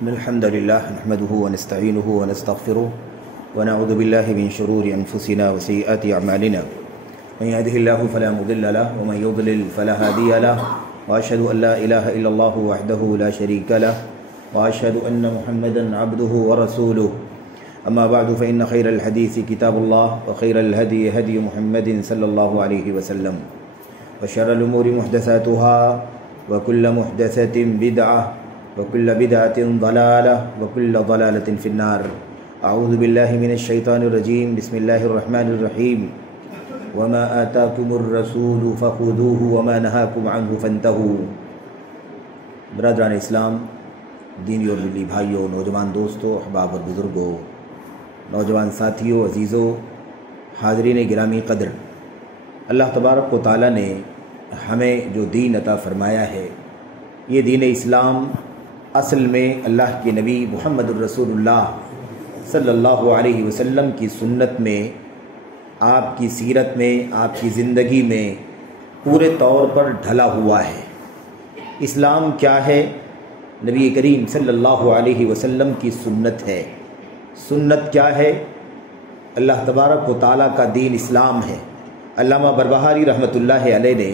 إن الحمد لله نحمده ونستعينه ونستغفره ونعوذ بالله من شرور أنفسنا وسيئات أعمالنا من يهده الله فلا مضل له ومن يضلل فلا هادي له وأشهد أن لا إله إلا الله وحده لا شريك له وأشهد أن محمدا عبده ورسوله أما بعد فإن خير الحديث كتاب الله وخير الهدي هدي محمد صلى الله عليه وسلم وشر الأمور محدثاتها وكل محدثة بدعة وكل بدعة ضلالة وكل ضلالة في النار أعوذ بالله من الشيطان الرجيم بسم الله الرحمن الرحيم وما آتاكم الرسول فخذوه وما نهاكم عنه فانتهوا. برادران اسلام، دینی اور ملی بھائیوں، نوجوان دوستوں، احباب اور بزرگوں، نوجوان ساتھیوں، عزیزوں، حاضرین گرامی قدر، اللہ تبارک و تعالیٰ نے ہمیں جو دین عطا فرمایا ہے، یہ دین اسلام اصل میں اللہ کے نبی محمد الرسول اللہ صلی اللہ علیہ وسلم کی سنت میں، آپ کی سیرت میں، آپ کی زندگی میں پورے طور پر ڈھلا ہوا ہے. اسلام کیا ہے؟ نبی کریم صلی اللہ علیہ وسلم کی سنت ہے. سنت کیا ہے؟ اللہ تبارک و تعالیٰ کا دین اسلام ہے. علامہ بربہاری رحمۃ اللہ علیہ نے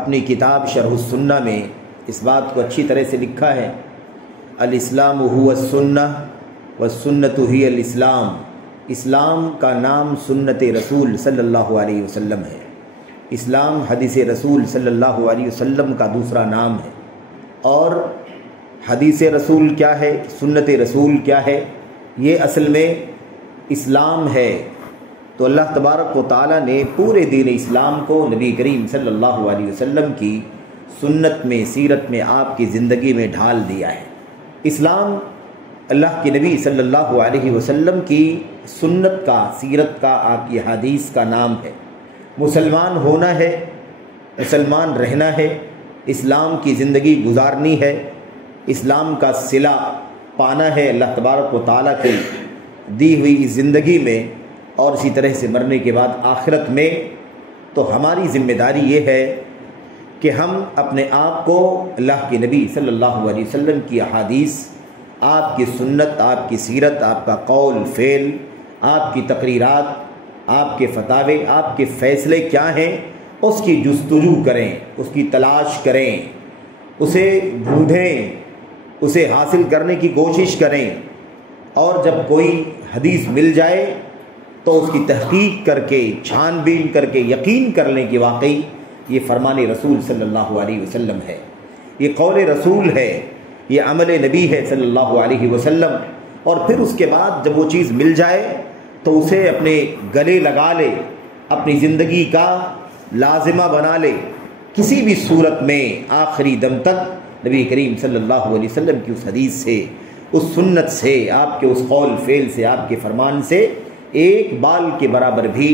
اپنی کتاب شرح السنہ میں اس بات کو اچھی طرح سے لکھا ہے: الاسلام هو السنہ والسنۃ ہی الاسلام. اسلام کا نام سنت رسول صلی اللہ علیہ وسلم ہے. اسلام حدیث رسول صلی اللہ علیہ وسلم کا دوسرا نام ہے. اور حدیث رسول کیا ہے، سنت رسول کیا ہے؟ یہ اصل میں اسلام ہے. تو اللہ تبارک و تعالیٰ نے پورے دین اسلام کو نبی کریم صلی اللہ علیہ وسلم کی سنت میں، سیرت میں، آپ کی زندگی میں ڈھال دیا ہے. اسلام اللہ کے نبی صلی اللہ علیہ وسلم کی سنت کا، سیرت کا، آپ کی حدیث کا نام ہے. مسلمان ہونا ہے، مسلمان رہنا ہے، اسلام کی زندگی گزارنی ہے، اسلام کا صلہ پانا ہے اللہ تبارک و تعالیٰ کی دی ہوئی اس زندگی میں، اور اسی طرح سے مرنے کے بعد آخرت میں. تو ہماری ذمہ داری یہ ہے کہ ہم اپنے آپ کو اللہ کے نبی صلی اللہ علیہ وسلم کی احادیث، آپ کی سنت، آپ کی سیرت، آپ کا قول فعل، آپ کی تقریرات، آپ کے فتاوے، آپ کے فیصلے کیا ہیں، اس کی جستجو کریں، اس کی تلاش کریں، اسے ڈھونڈیں، اسے حاصل کرنے کی کوشش کریں. اور جب کوئی حدیث مل جائے تو اس کی تحقیق کر کے، چھان بین کر کے یقین کر لیں کہ واقعی یہ فرمان رسول صلی اللہ علیہ وسلم ہے، یہ قول رسول ہے، یہ عمل نبی ہے صلی اللہ علیہ وسلم. اور پھر اس کے بعد جب وہ چیز مل جائے تو اسے اپنے گلے لگا لے، اپنی زندگی کا لازمہ بنا لے. کسی بھی صورت میں آخری دم تک نبی کریم صلی اللہ علیہ وسلم کی اس حدیث سے، اس سنت سے، آپ کے اس قول فعل سے، آپ کے فرمان سے ایک بال کے برابر بھی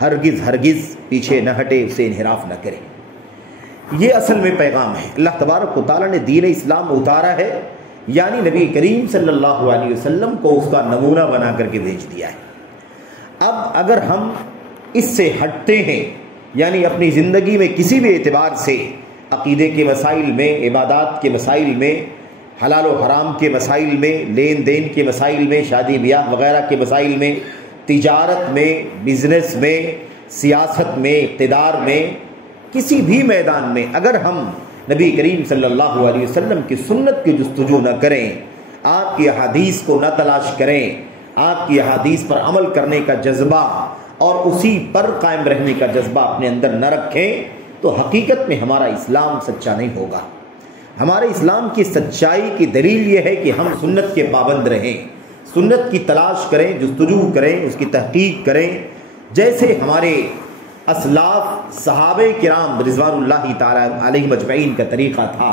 ہرگز ہرگز پیچھے نہ ہٹے، اسے انحراف نہ کرے. یہ اصل میں پیغام ہے. اللہ تبارک و تعالیٰ نے دین اسلام اتارا ہے، یعنی نبی کریم صلی اللہ علیہ وسلم کو اس کا نمونہ بنا کر کے بھیج دیا ہے. اب اگر ہم اس سے ہٹتے ہیں، یعنی اپنی زندگی میں کسی بھی اعتبار سے، عقیدے کے مسائل میں، عبادات کے مسائل میں، حلال و حرام کے مسائل میں، لین دین کے مسائل میں، شادی بیاہ وغیرہ کے مسائل میں، تجارت میں، بزنس میں، سیاست میں، اقتدار میں، کسی بھی میدان میں اگر ہم نبی کریم صلی اللہ علیہ وسلم کی سنت کی جستجو نہ کریں، آپ کی احادیث کو نہ تلاش کریں، آپ کی احادیث پر عمل کرنے کا جذبہ اور اسی پر قائم رہنے کا جذبہ اپنے اندر نہ رکھیں، تو حقیقت میں ہمارا اسلام سچا نہیں ہوگا. ہمارے اسلام کی سچائی کی دلیل یہ ہے کہ ہم سنت کے پابند رہیں، سنت کی تلاش کریں، جستجو کریں، اس کی تحقیق کریں، جیسے ہمارے اسلاف صحابہ کرام رضوان اللہ تعالیٰ علیہم اجمعین کا طریقہ تھا.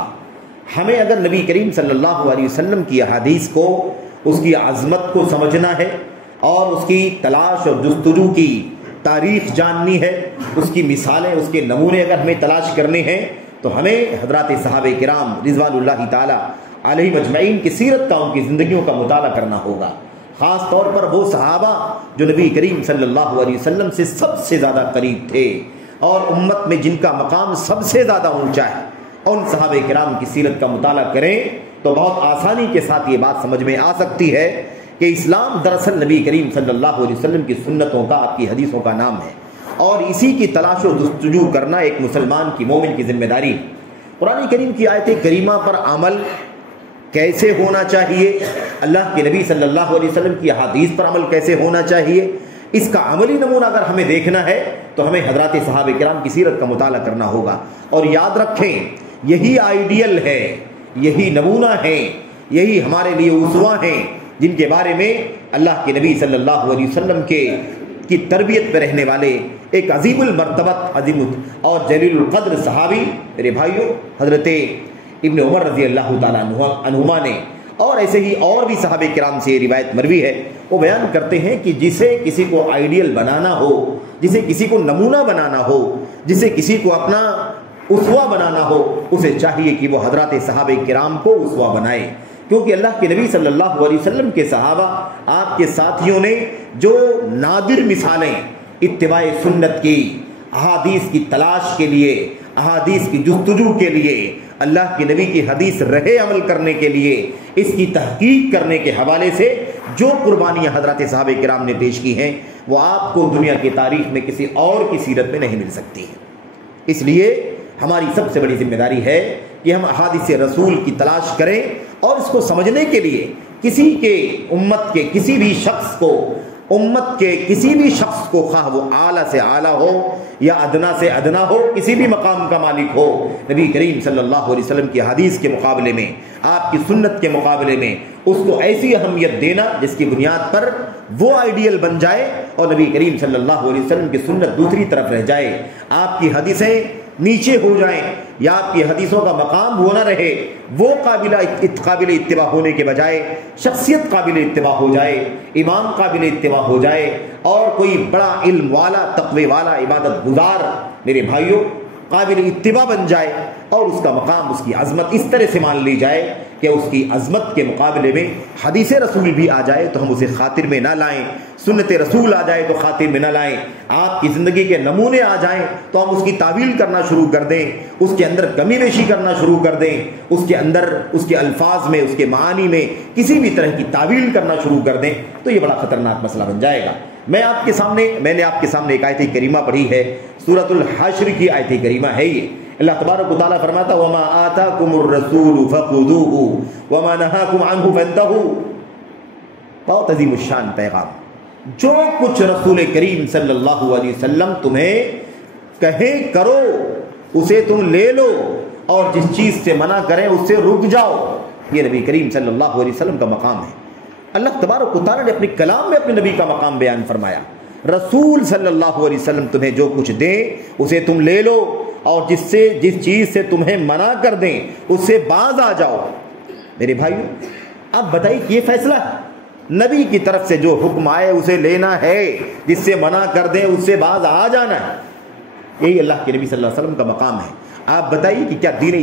ہمیں اگر نبی کریم صلی اللہ علیہ وسلم کی احادیث کو، اس کی عظمت کو سمجھنا ہے اور اس کی تلاش اور جستجو کی تاریخ جاننی ہے، اس کی مثالیں، اس کے نمونے اگر ہمیں تلاش کرنے ہیں، تو ہمیں حضرات صحابہ کرام رضوان اللہ تعالیٰ علیہم اجمعین کی سیرت کا، ان کی زندگیوں کا مطالعہ کرنا ہوگا. خاص طور پر وہ صحابہ جو نبی کریم صلی اللہ علیہ وسلم سے سب سے زیادہ قریب تھے اور امت میں جن کا مقام سب سے زیادہ اونچا ہے، ان صحابہ کرام کی سیرت کا مطالعہ کریں تو بہت آسانی کے ساتھ یہ بات سمجھ میں آ سکتی ہے کہ اسلام دراصل نبی کریم صلی اللہ علیہ وسلم کی سنتوں کا، آپ کی حدیثوں کا نام ہے، اور اسی کی تلاش و جستجو کرنا ایک مسلمان کی، مومن کی ذمہ داری ہے۔ قرآن کریم کی آیت کریمہ پر عمل کیسے ہونا چاہیے، اللہ کے نبی صلی اللہ علیہ وسلم کی احادیث پر عمل کیسے ہونا چاہیے، اس کا عملی نمونہ اگر ہمیں دیکھنا ہے تو ہمیں حضرات صحابہ کرام کی سیرت کا مطالعہ کرنا ہوگا۔ اور یاد رکھیں، یہی آئیڈیل ہے، یہی نمونہ ہے، یہی ہمارے لیے اسوہ ہیں جن کے بارے میں اللہ کے نبی صلی اللہ علیہ وسلم کی تربیت پہ رہنے والے ایک عظیم المرتبت، عظیم اور جلیل القدر صحابی میرے بھائیوں حضرت ابن عمر رضی اللہ تعالیٰ عنہما نے، اور ایسے ہی اور بھی صحابہ کرام سے یہ روایت مروی ہے، وہ بیان کرتے ہیں کہ جسے کسی کو آئیڈیل بنانا ہو، جسے کسی کو نمونہ بنانا ہو، جسے کسی کو اپنا اسوہ بنانا ہو، اسے چاہیے کہ وہ حضرات صحابہ کرام کو اسوہ بنائے، کیونکہ اللہ کے نبی صلی اللہ علیہ وسلم کے صحابہ، آپ کے ساتھیوں نے جو نادر مثالیں اتباع سنت کی، احادیث کی تلاش کے لیے، احادیث کی جستجو کے لیے، اللہ کے نبی کی حدیث رہے عمل کرنے کے لیے، اس کی تحقیق کرنے کے حوالے سے جو قربانیاں حضرات صحابہ کرام نے پیش کی ہیں، وہ آپ کو دنیا کی تاریخ میں کسی اور کی سیرت میں نہیں مل سکتی ہے۔ اس لیے ہماری سب سے بڑی ذمہ داری ہے کہ ہم احادیث رسول کی تلاش کریں، اور اس کو سمجھنے کے لیے کسی کے امت کے کسی بھی شخص کو، امت کے کسی بھی شخص کو، خواہ وہ اعلیٰ سے اعلیٰ ہو یا ادنا سے ادنا ہو، کسی بھی مقام کا مالک ہو، نبی کریم صلی اللہ علیہ وسلم کی حدیث کے مقابلے میں، آپ کی سنت کے مقابلے میں اس کو ایسی اہمیت دینا جس کی بنیاد پر وہ آئیڈیل بن جائے اور نبی کریم صلی اللہ علیہ وسلم کی سنت دوسری طرف رہ جائے، آپ کی حدیثیں نیچے ہو جائیں یا آپ کی حدیثوں کا مقام وہ نہ رہے، وہ قابل اتباع ہونے کے بجائے شخصیت قابل اتباع ہو جائے، امام قابل اتباع ہو جائے، اور کوئی بڑا علم والا، تقوی والا، عبادت گزار میرے بھائیوں قابل اتباع بن جائے، اور اس کا مقام، اس کی عظمت اس طرح سے مان لی جائے کہ اس کی عظمت کے مقابلے میں حدیث رسول بھی آ جائے تو ہم اسے خاطر میں نہ لائیں، سنت رسول آ جائے تو خاطر میں نہ لائیں، آپ کی زندگی کے نمونے آ جائیں تو ہم اس کی تعویل کرنا شروع کر دیں، اس کے اندر کمی بیشی کرنا شروع کر دیں، اس کے اندر، اس کے الفاظ میں، اس کے معانی میں کسی بھی طرح کی تعویل کرنا شروع کر دیں، تو یہ بڑا خطرناک مسئلہ بن جائے گا۔ میں نے آپ کے سامنے ایک آیت کریمہ پڑھی ہے، سورۃ الحشر کی آیت کریمہ ہے یہ۔ اللہ تبارک و تعالیٰ فرماتا وما آتاکم الرسول فخذوہ وما نہاکم عنہ فانتہوا۔ بہت عظیم الشان پیغام، جو کچھ رسول کریم صلی اللہ علیہ وسلم تمہیں کہیں کرو اسے تم لے لو، اور جس چیز سے منع کریں اس سے رک جاؤ۔ یہ نبی کریم صلی اللہ علیہ وسلم کا مقام ہے۔ اللہ تبارک و تعالیٰ نے اپنے کلام میں اپنے نبی کا مقام بیان فرمایا، رسول صلی اللہ علیہ وسلم تمہیں جو کچھ دیں اسے تم لے لو، اور جس چیز سے تمہیں منع کر دیں اس سے باز آ جاؤ۔ میرے بھائیو اب بتائیے کہ یہ فیصلہ ہے، نبی کی طرف سے جو حکم آئے اسے لینا ہے، جس سے منع کر دیں اس سے باز آ جانا ہے، یہی اللہ کے نبی صلی اللہ علیہ وسلم کا مقام ہے۔ آپ بتائیے کہ کیا دین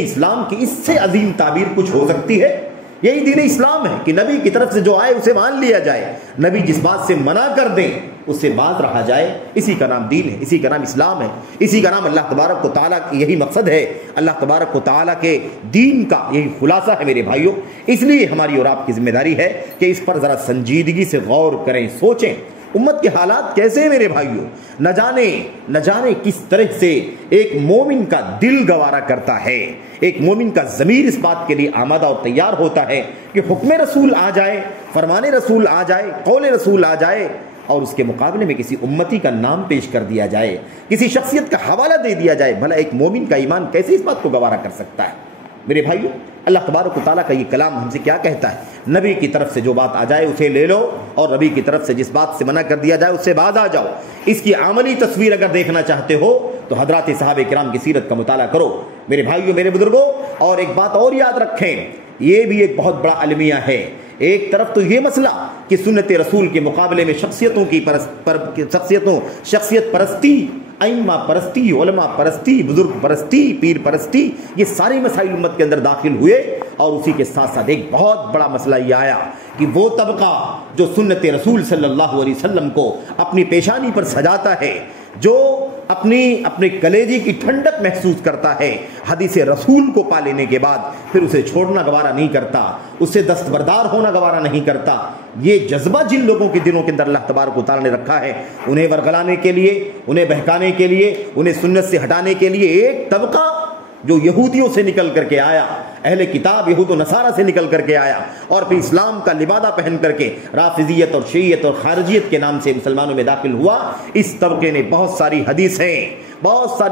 اسلام کی اس سے عظیم تعبیر کچھ ہو سکتی ہے؟ یہی دین اسلام ہے کہ نبی کی طرف سے جو آئے اسے مان لیا جائے، نبی جس بات سے منع کر دیں اس سے باز رہا جائے، اسی کا نام دین ہے، اسی کا نام اسلام ہے، اسی کا نام اللہ تبارک و تعالیٰ کی یہی مقصد ہے، اللہ تبارک و تعالیٰ کے دین کا یہی خلاصہ ہے میرے بھائیوں۔ اس لیے ہماری اور آپ کی ذمہ داری ہے کہ اس پر ذرا سنجیدگی سے غور کریں، سوچیں امت کے حالات کیسے ہیں میرے بھائیوں، نہ جانے کس طرح سے ایک مومن کا دل گوارا کرتا ہے، ایک مومن کا ضمیر اس بات کے لیے آمادہ اور تیار ہوتا ہے کہ حکم رسول آ جائے، فرمان رسول آ جائے، قول رسول آ جائے، اور اس کے مقابلے میں کسی امتی کا نام پیش کر دیا جائے، کسی شخصیت کا حوالہ دے دیا جائے۔ بھلا ایک مومن کا ایمان کیسے اس بات کو گوارا کر سکتا ہے؟ میرے بھائیو اللہ تبارک و تعالیٰ کا یہ کلام ہم سے کیا کہتا ہے؟ نبی کی طرف سے جو بات آ جائے اسے لے لو، اور نبی کی طرف سے جس بات سے منع کر دیا جائے اس سے باز آ جاؤ۔ اس کی عملی تصویر اگر دیکھنا چاہتے ہو تو حضرات صحابہ کرام کی سیرت کا مطالعہ کرو میرے بھائیو، میرے بزرگوں۔ اور ایک بات اور یاد رکھیں، یہ بھی ایک بہت بڑا المیہ ہے۔ ایک طرف تو یہ مسئلہ کہ سنت رسول کے مقابلے میں شخصیت پرستی، ائمہ پرستی، علماء پرستی، بزرگ پرستی، پیر پرستی، یہ سارے مسائل امت کے اندر داخل ہوئے، اور اسی کے ساتھ ساتھ ایک بہت بڑا مسئلہ یہ آیا کہ وہ طبقہ جو سنت رسول صلی اللہ علیہ وسلم کو اپنی پیشانی پر سجاتا ہے، جو اپنے کلیجے کی ٹھنڈک محسوس کرتا ہے حدیث رسول کو پا لینے کے بعد، پھر اسے چھوڑنا گوارا نہیں کرتا، اس سے دستبردار ہونا گوارا نہیں کرتا۔ یہ جذبہ جن لوگوں کے دلوں کے اندر اللہ تبارک و تعالیٰ نے رکھا ہے، انہیں ورغلانے کے لیے، انہیں بہکانے کے لیے، انہیں سنت سے ہٹانے کے لیے ایک طبقہ جو یہودیوں سے نکل کر کے آیا، اہل کتاب یہود و نصارہ سے نکل کر کے آیا، اور پھر اسلام کا لبادہ پہن کر کے رافضیت اور شیعیت اور خارجیت کے نام سے مسلمانوں میں داخل ہوا، اس طبقے نے بہت ساری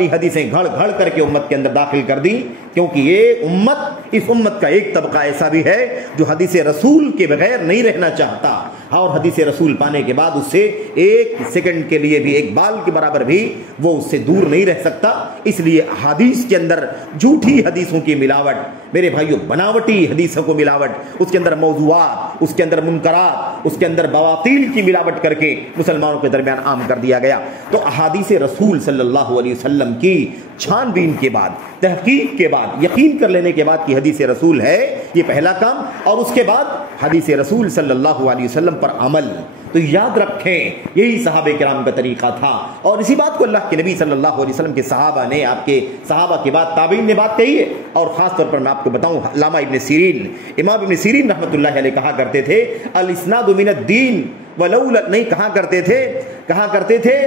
حدیثیں گھڑ گھڑ کر کے امت کے اندر داخل کر دی، کیونکہ یہ امت، اس امت کا ایک طبقہ ایسا بھی ہے جو حدیث رسول کے بغیر نہیں رہنا چاہتا، اور حدیث رسول پانے کے بعد اس سے ایک سیکنڈ کے لیے بھی، ایک بال کے برابر بھی وہ اس سے دور نہیں رہ سکتا۔ اس لیے حدیث کے اندر جھوٹی حدیثوں کی ملاوٹ، میرے بھائیوں بناوٹی حدیثوں کو ملاوٹ، اس کے اندر موضوعات، اس کے اندر منکرات، اس کے اندر بواطیل کی ملاوٹ کر کے مسلمانوں کے درمیان عام کر دیا گیا۔ تو احادیث رسول صلی اللہ علیہ وسلم کی چھان بین کے بعد، تحقیق کے بعد، یقین کر لینے کے بعد کہ حدیث رسول ہے، یہ پہلا کام، اور اس کے بعد حدیث رسول صلی اللہ علیہ وسلم پر عمل۔ تو یاد رکھیں یہی صحابہ کرام کا طریقہ تھا، اور اسی بات کو اللہ کے نبی صلی اللہ علیہ وسلم کے صحابہ نے، آپ کے صحابہ کے بعد تابعین نے بات کہی ہے، اور خاص طور پر میں آپ کو بتاؤں، علامہ امام ابن سیرین رحمۃ اللہ علیہ کہا کرتے تھے الاسناد من الدین ولولا، نہیں کہا کرتے تھے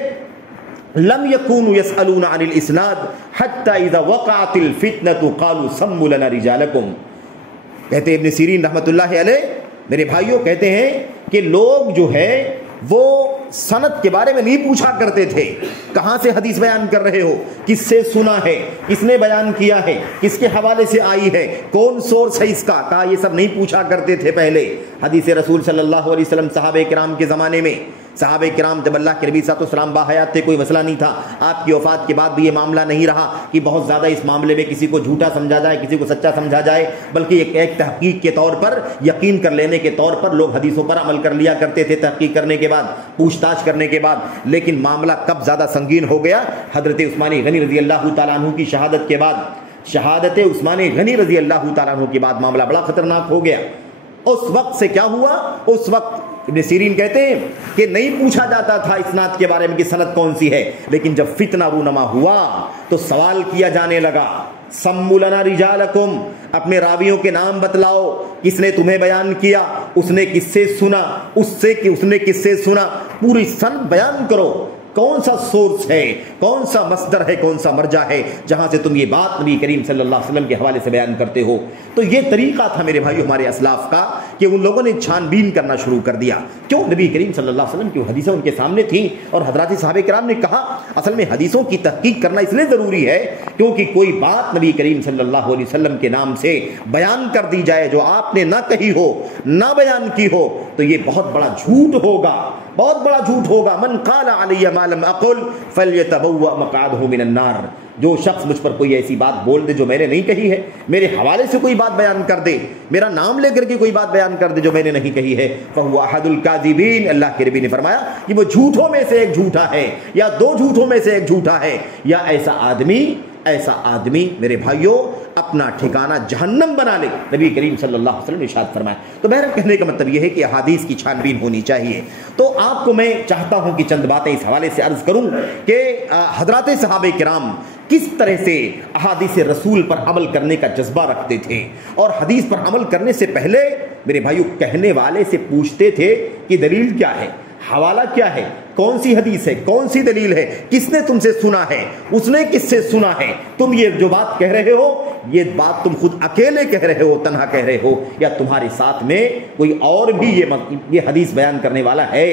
لم يكونوا يسألون عن الاسناد حتى اذا وقعت الفتنة قالوا سموا لنا رجالكم۔ کہتے ابن سیرین رحمۃ اللہ علیہ، میرے بھائیوں کہتے ہیں کہ لوگ جو ہے وہ سند کے بارے میں نہیں پوچھا کرتے تھے، کہاں سے حدیث بیان کر رہے ہو، کس سے سنا ہے، کس نے بیان کیا ہے، کس کے حوالے سے آئی ہے، کون سورس ہے اس کا، کہا یہ سب نہیں پوچھا کرتے تھے پہلے۔ حدیث رسول صلی اللہ علیہ وسلم صحابہ کرام کے زمانے میں، صحابہ کرام جب اللہ کے نبی صلی اللہ علیہ وسلم باحیات تھے، کوئی مسئلہ نہیں تھا، آپ کی وفات کے بعد بھی یہ معاملہ نہیں رہا کہ بہت زیادہ اس معاملے میں کسی کو جھوٹا سمجھا جائے، کسی کو سچا سمجھا جائے، بلکہ ایک تحقیق کے طور پر، یقین کر لینے کے طور پر لوگ حدیثوں پر عمل کر لیا کرتے تھے، تحقیق کرنے کے بعد، پوچھ تاچھ کرنے کے بعد۔ لیکن معاملہ کب زیادہ سنگین ہو گیا؟ حضرت عثمان غنی رضی اللہ تعالیٰ عنہ کی شہادت کے بعد، شہادت عثمان غنی رضی اللہ تعالیٰ عنہ کے بعد معاملہ بڑا خطرناک ہو گیا۔ اس وقت سے کیا ہوا؟ اس وقت ابن سیرین کہتے ہیں کہ نہیں پوچھا جاتا تھا اسناد کے بارے میں کہ سند کون سی ہے، لیکن جب فتنہ رونما ہوا تو سوال کیا جانے لگا، سموا لنا رجالکم، اپنے راویوں کے نام بتلاؤ، کس نے تمہیں بیان کیا، اس نے کس سے سنا، اس نے کس سے سنا، پوری سند بیان کرو، کون سا سورس ہے، کون سا مصدر ہے، کون سا مرجع ہے جہاں سے تم یہ بات نبی کریم صلی اللہ علیہ وسلم کے حوالے سے بیان کرتے ہو۔ تو یہ طریقہ تھا میرے بھائیو ہمارے اسلاف کا کہ ان لوگوں نے چھان بین کرنا شروع کر دیا۔ کیوں؟ نبی کریم صلی اللہ علیہ وسلم کی حدیثیں ان کے سامنے تھیں، اور حضرات صحابہ کرام نے کہا اصل میں حدیثوں کی تحقیق کرنا اس لیے ضروری ہے کیونکہ کوئی بات نبی کریم صلی اللہ علیہ وسلم کے نام سے بیان کر دی جائے جو آپ نے نہ کہی ہو، نہ بیان کی ہو، تو یہ بہت بڑا جھوٹ ہوگا، بہت بڑا جھوٹ ہوگا۔ من قال علی ما لم اقل فلیتبوأ مقعدہ من النار، جو شخص مجھ پر کوئی ایسی بات بول دے جو میں نے نہیں کہی ہے، میرے حوالے سے کوئی بات بیان کر دے، میرا نام لے کر کے کوئی بات بیان کر دے جو میں نے نہیں کہی ہے، فہو احد الکاذبین، اللہ کے نبی نے فرمایا کہ وہ جھوٹوں میں سے ایک جھوٹا ہے، یا دو جھوٹوں میں سے ایک جھوٹا ہے، یا ایسا آدمی میرے بھائیوں اپنا ٹھکانہ جہنم بنا لے، نبی کریم صلی اللہ علیہ وسلم نے ارشاد فرمایا۔ تو بہرحال کہنے کا مطلب یہ ہے کہ احادیث کی چھان بین ہونی چاہیے۔ تو آپ کو میں چاہتا ہوں کہ چند باتیں اس حوالے سے عرض کروں کہ حضرات صحابہ کرام کس طرح سے احادیث رسول پر عمل کرنے کا جذبہ رکھتے تھے، اور حدیث پر عمل کرنے سے پہلے میرے بھائیو کہنے والے سے پوچھتے تھے کہ دلیل کیا ہے، حوالہ کیا ہے، کون سی حدیث ہے، کون سی دلیل ہے، کس نے تم سے سنا ہے، اس نے کس سے سنا ہے، تم یہ جو بات کہہ رہے ہو یہ بات تم خود اکیلے کہہ رہے ہو، تنہا کہہ رہے ہو، یا تمہارے ساتھ میں کوئی اور بھی یہ حدیث بیان کرنے والا ہے۔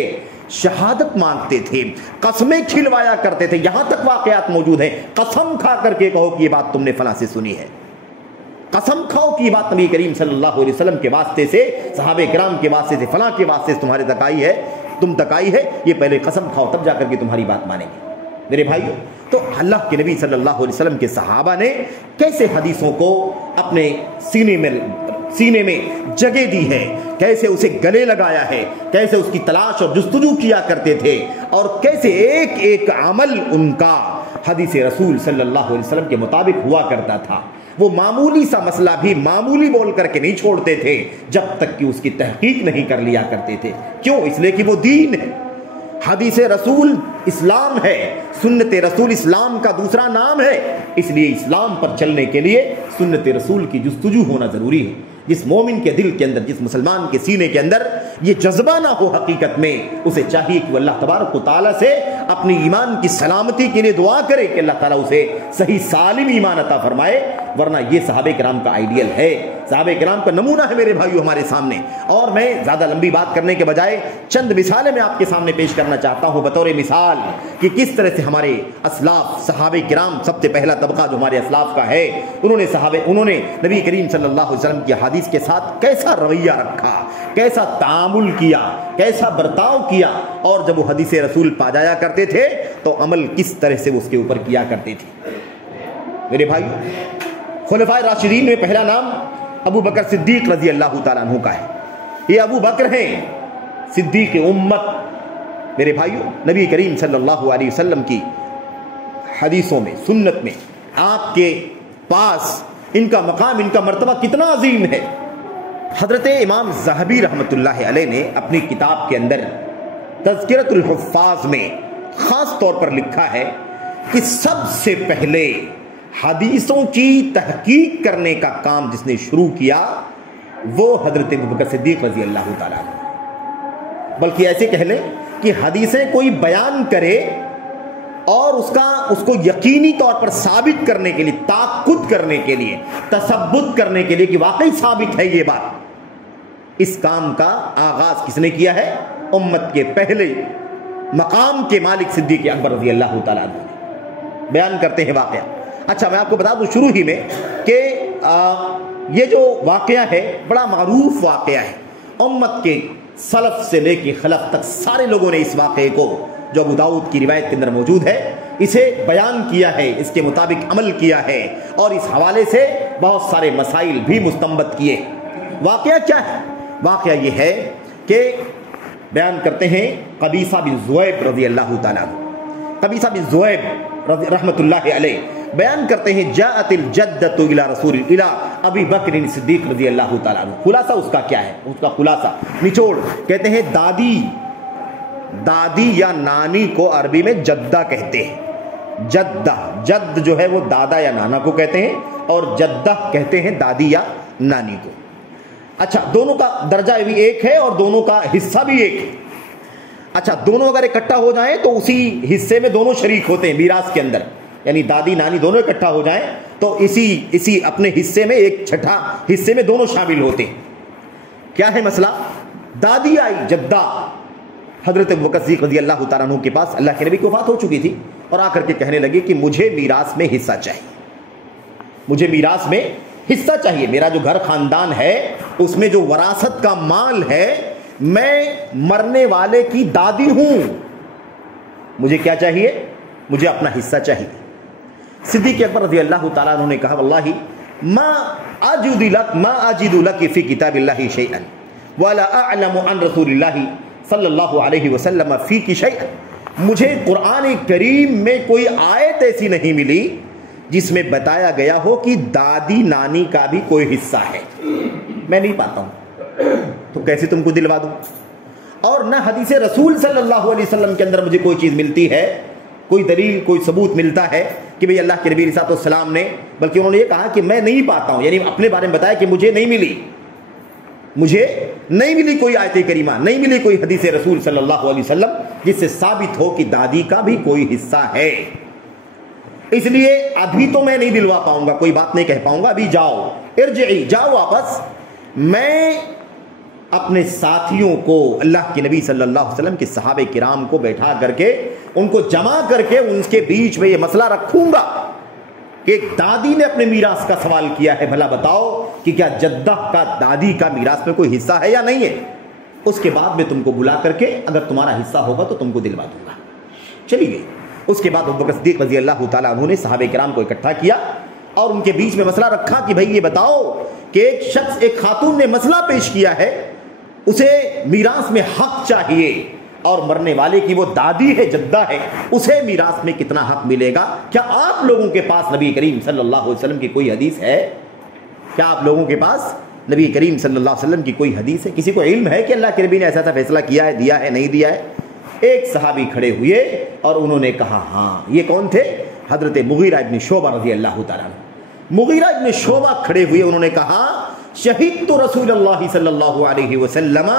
شہادت مانگتے تھے، قسمیں کھلوایا کرتے تھے، یہاں تک واقعات موجود ہیں، قسم کھا کر کے کہو کہ یہ بات تم نے فلاں سے سنی ہے، قسم کھاؤ کہ یہ بات نبی کریم صلی اللہ علیہ وسلم کے واسطے سے، صحابہ کرام کے واسطے سے، فلاں کے واسطے سے تمہارے تک آئی ہے، تم تک آئی ہے، یہ پہلے قسم کھاؤ تب جا کر کے تمہاری بات مانیں گے۔ میرے بھائیوں تو اللہ کے نبی صلی اللہ علیہ وسلم کے صحابہ نے کیسے حدیثوں کو اپنے سینے میں جگہ دی ہے، کیسے اسے گلے لگایا ہے، کیسے اس کی تلاش اور جستجو کیا کرتے تھے، اور کیسے ایک ایک عمل ان کا حدیث رسول صلی اللہ علیہ وسلم کے مطابق ہوا کرتا تھا۔ وہ معمولی سا مسئلہ بھی معمولی بول کر کے نہیں چھوڑتے تھے جب تک کہ اس کی تحقیق نہیں کر لیا کرتے تھے۔ کیوں؟ اس لیے کہ وہ دین ہے۔ حدیث رسول اسلام ہے، سنت رسول اسلام کا دوسرا نام ہے، اس لیے اسلام پر چلنے کے لیے سنت رسول کی جستجو ہونا ضروری ہے۔ جس مومن کے دل کے اندر، جس مسلمان کے سینے کے اندر یہ جذبہ نہ ہو حقیقت میں، اسے چاہیے کہ وہ اللہ تبارک و تعالیٰ سے اپنی ایمان کی سلامتی کے لیے دعا کرے کہ اللہ تعالیٰ اسے صحیح سالم ایمان عطا فرمائے، ورنہ یہ صحابہ کرام کا آئیڈیل ہے، صحابہ کرام کا نمونہ ہے میرے بھائیو ہمارے سامنے۔ اور میں زیادہ لمبی بات کرنے کے بجائے چند مثالیں میں آپ کے سامنے پیش کرنا چاہتا ہوں بطور مثال کہ کس طرح سے ہمارے اسلاف صحابہ کرام، سب سے پہلا طبقہ جو ہمارے اسلاف کا ہے، انہوں نے نبی کریم صلی اللہ علیہ وسلم کی حدیث کے ساتھ کیسا رویہ رکھا، کیسا تعامل کیا، کیسا برتاؤ کیا، اور جب وہ حدیث رسول پا جایا کرتے تھے تو عمل کس طرح سے اس کے اوپر کیا کرتے تھے۔ میرے بھائی، خلفائے راشدین میں پہلا نام ابو بکر صدیق رضی اللہ تعالیٰ عنہ کا ہے۔ یہ ابو بکر ہیں صدیق امت۔ میرے بھائیو، نبی کریم صلی اللہ علیہ وسلم کی حدیثوں میں، سنت میں آپ کے پاس ان کا مقام، ان کا مرتبہ کتنا عظیم ہے۔ حضرت امام ذہبی رحمۃ اللہ علیہ نے اپنی کتاب کے اندر تذکرۃ الحفاظ میں خاص طور پر لکھا ہے کہ سب سے پہلے حدیثوں کی تحقیق کرنے کا کام جس نے شروع کیا وہ حضرت ابو بکر صدیق رضی اللہ تعالیٰ عنہ، بلکہ ایسے کہہ لیں کہ حدیثیں کوئی بیان کرے اور اس کو یقینی طور پر ثابت کرنے کے لیے، تاکد کرنے کے لیے، تثبت کرنے کے لیے کہ واقعی ثابت ہے یہ بات، اس کام کا آغاز کس نے کیا ہے؟ امت کے پہلے مقام کے مالک صدیق اکبر رضی اللہ تعالیٰ عنہ بیان کرتے ہیں واقعہ۔ اچھا، میں آپ کو بتا دوں شروع ہی میں کہ یہ جو واقعہ ہے بڑا معروف واقعہ ہے، امت کے سلف سے لے کے خلف تک سارے لوگوں نے اس واقعے کو، جو ابو داؤد کی روایت کے اندر موجود ہے، اسے بیان کیا ہے، اس کے مطابق عمل کیا ہے، اور اس حوالے سے بہت سارے مسائل بھی مستنبط کیے۔ واقعہ کیا ہے؟ واقعہ یہ ہے کہ بیان کرتے ہیں قبیصہ بن ذؤیب رضی اللہ تعالیٰ عنہ، قبیصہ بن ذؤیب رحمۃ اللہ علیہ بیان کرتے ہیں جاءت الجدۃ الی رسول الی ابی بکر صدیق رضی اللہ تعالیٰ عنہ۔ خلاصہ اس کا کیا ہے؟ اس کا خلاصہ نچوڑ کہتے ہیں دادی یا نانی کو عربی میں جدہ کہتے ہیں۔ جدہ، جد جو ہے وہ دادا یا نانا کو کہتے ہیں، اور جدہ کہتے ہیں دادی یا نانی کو۔ اچھا، دونوں کا درجہ بھی ایک ہے اور دونوں کا حصہ بھی ایک ہے۔ اچھا، دونوں اگر اکٹھا ہو جائیں تو اسی حصے میں دونوں شریک ہوتے ہیں میراث کے اندر، یعنی دادی نانی دونوں اکٹھا ہو جائیں تو اسی اپنے حصے میں ایک چھٹا حصے میں دونوں شامل ہوتے ہیں۔ کیا ہے مسئلہ؟ دادی آئی جدہ حضرت ابو بکر صدیق رضی اللہ تعالیٰ عنہ کے پاس، اللہ کے نبی کی وفات ہو چکی تھی، اور آ کر کے کہنے لگے کہ مجھے میراث میں حصہ چاہیے، مجھے میراث میں حصہ چاہیے، میرا جو گھر خاندان ہے اس میں جو وراثت کا مال ہے، میں مرنے والے کی دادی ہوں، مجھے کیا چاہیے؟ مجھے اپنا حصہ چاہیے۔ صدیق اکبر رضی اللہ تعالیٰ عنہ نے کہا واللہ ما اجد لک فی کتاب اللہ شیئا ولا اعلم عن رسول اللہ صلی اللہ علیہ وسلم فیک شیئا، مجھے قرآن کریم میں کوئی آیت ایسی نہیں ملی جس میں بتایا گیا ہو کہ دادی نانی کا بھی کوئی حصہ ہے، میں نہیں پاتا ہوں، تو کیسے تم کو دلوا دوں؟ اور نہ حدیث رسول صلی اللہ علیہ وسلم کے اندر مجھے کوئی چیز ملتی ہے، کوئی دلیل، کوئی ثبوت ملتا ہے کہ بھئی اللہ کے نبی علیہ السلام نے، بلکہ انہوں نے یہ کہا کہ میں نہیں پاتا ہوں، یعنی اپنے بارے میں بتایا کہ مجھے نہیں ملی کوئی آیت کریمہ، نہیں ملی کوئی حدیث رسول صلی اللہ علیہ وسلم جس سے ثابت ہو کہ دادی کا بھی کوئی حصہ ہے، اس لیے ابھی تو میں نہیں دلوا پاؤں گا، کوئی بات نہیں کہہ پاؤں گا، ابھی جاؤ، ارجعی، جاؤ واپس، میں اپنے ساتھیوں کو، اللہ کے نبی صلی اللہ علیہ وسلم کے صحابہ کرام کو بیٹھا کر کے، ان کو جمع کر کے ان کے بیچ میں یہ مسئلہ رکھوں گا کہ دادی نے اپنے میراث کا سوال کیا ہے، بھلا بتاؤ کہ کیا جدہ کا دادی کا میراث میں کوئی حصہ ہے یا نہیں ہے، اس کے بعد میں تم کو بلا کر کے اگر تمہارا حصہ ہوگا تو تم کو دلوا دوں گا۔ چلی گئی۔ اس کے بعد ابو بکر صدیق رضی اللہ تعالیٰ عنہ نے صحابہ کرام کو اکٹھا کیا اور ان کے بیچ میں مسئلہ رکھا کہ بھائی یہ بتاؤ کہ ایک شخص، ایک خاتون نے مسئلہ پیش کیا ہے، اسے میراث میں حق چاہیے، اور مرنے والے کی وہ دادی ہے، جدہ ہے، اسے میراث میں کتنا حق ملے گا؟ کیا آپ لوگوں کے پاس نبی کریم صلی اللہ علیہ وسلم کی کوئی حدیث ہے؟ کیا آپ لوگوں کے پاس نبی کریم صلی اللہ علیہ وسلم کی کوئی حدیث ہے؟ کسی کو علم ہے کہ اللہ کے نبی نے ایسا ایسا فیصلہ کیا ہے، دیا ہے، نہیں دیا ہے؟ ایک صحابی کھڑے ہوئے اور انہوں نے کہا ہاں، یہ کون تھے؟ حضرت مغیرہ ابن شعبہ رضی اللہ تعالیٰ عنہ۔ مغیرہ ابن شعبہ کھڑے ہوئے، انہوں نے کہا شہدت رسول اللہ صلی اللہ علیہ وسلم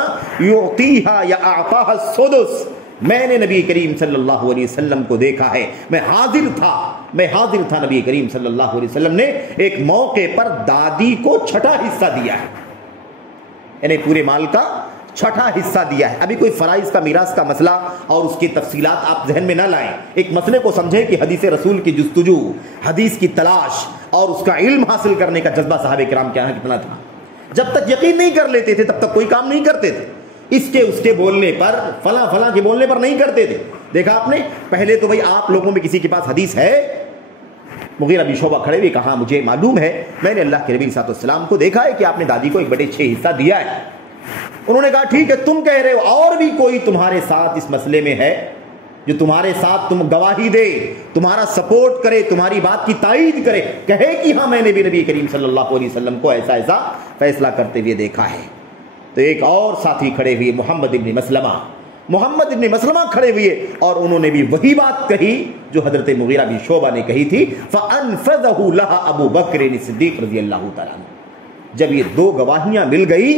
یعطیہا یا اعطاہا السدس، میں نے نبی کریم صلی اللہ علیہ وسلم کو دیکھا ہے، میں حاضر تھا نبی کریم صلی اللہ علیہ وسلم نے ایک موقع پر دادی کو چھٹا حصہ دیا ہے، یعنی پورے مال کا چھٹا حصہ دیا ہے۔ ابھی کوئی فرائض کا میراث کا مسئلہ اور اس کی تفصیلات آپ ذہن میں نہ لائیں، ایک مسئلے کو سمجھیں کہ حدیث رسول کی جستجو، حدیث کی تلاش اور اس کا علم حاصل کرنے کا جذبہ صحابہ کرام کے یہاں کتنا تھا۔ جب تک یقین نہیں کر لیتے تھے تب تک کوئی کام نہیں کرتے تھے، اس کے بولنے پر، فلاں کے بولنے پر نہیں کرتے تھے۔ دیکھا آپ نے، پہلے تو بھائی آپ لوگوں میں کسی کے پاس حدیث ہے؟ مغیرہ بن شعبہ کھڑے ہوئے کہا مجھے معلوم ہے، میں نے اللہ کے نبی صلی اللہ علیہ وسلم کو دیکھا ہے کہ آپ نے دادی کو 1/6 حصہ دیا ہے۔ انہوں نے کہا ٹھیک ہے، تم کہہ رہے ہو، اور بھی کوئی تمہارے ساتھ اس مسئلے میں ہے جو تمہارے ساتھ تم گواہی دے، تمہارا سپورٹ کرے، تمہاری بات کی تائید کرے، کہے کہ ہاں میں نے بھی نبی کریم صلی اللہ علیہ وسلم کو ایسا فیصلہ کرتے ہوئے دیکھا ہے؟ تو ایک اور ساتھی کھڑے ہوئے، محمد ابن مسلمہ کھڑے ہوئے اور انہوں نے بھی وہی بات کہی جو حضرت مغیرہ بن شعبہ نے کہی تھی، فَأَنْفَذَهُ لَهَا أَبُو بَكْرٍ الصدیق رضی اللہ تعالیٰ عنہ۔ جب یہ دو گواہیاں مل گئی،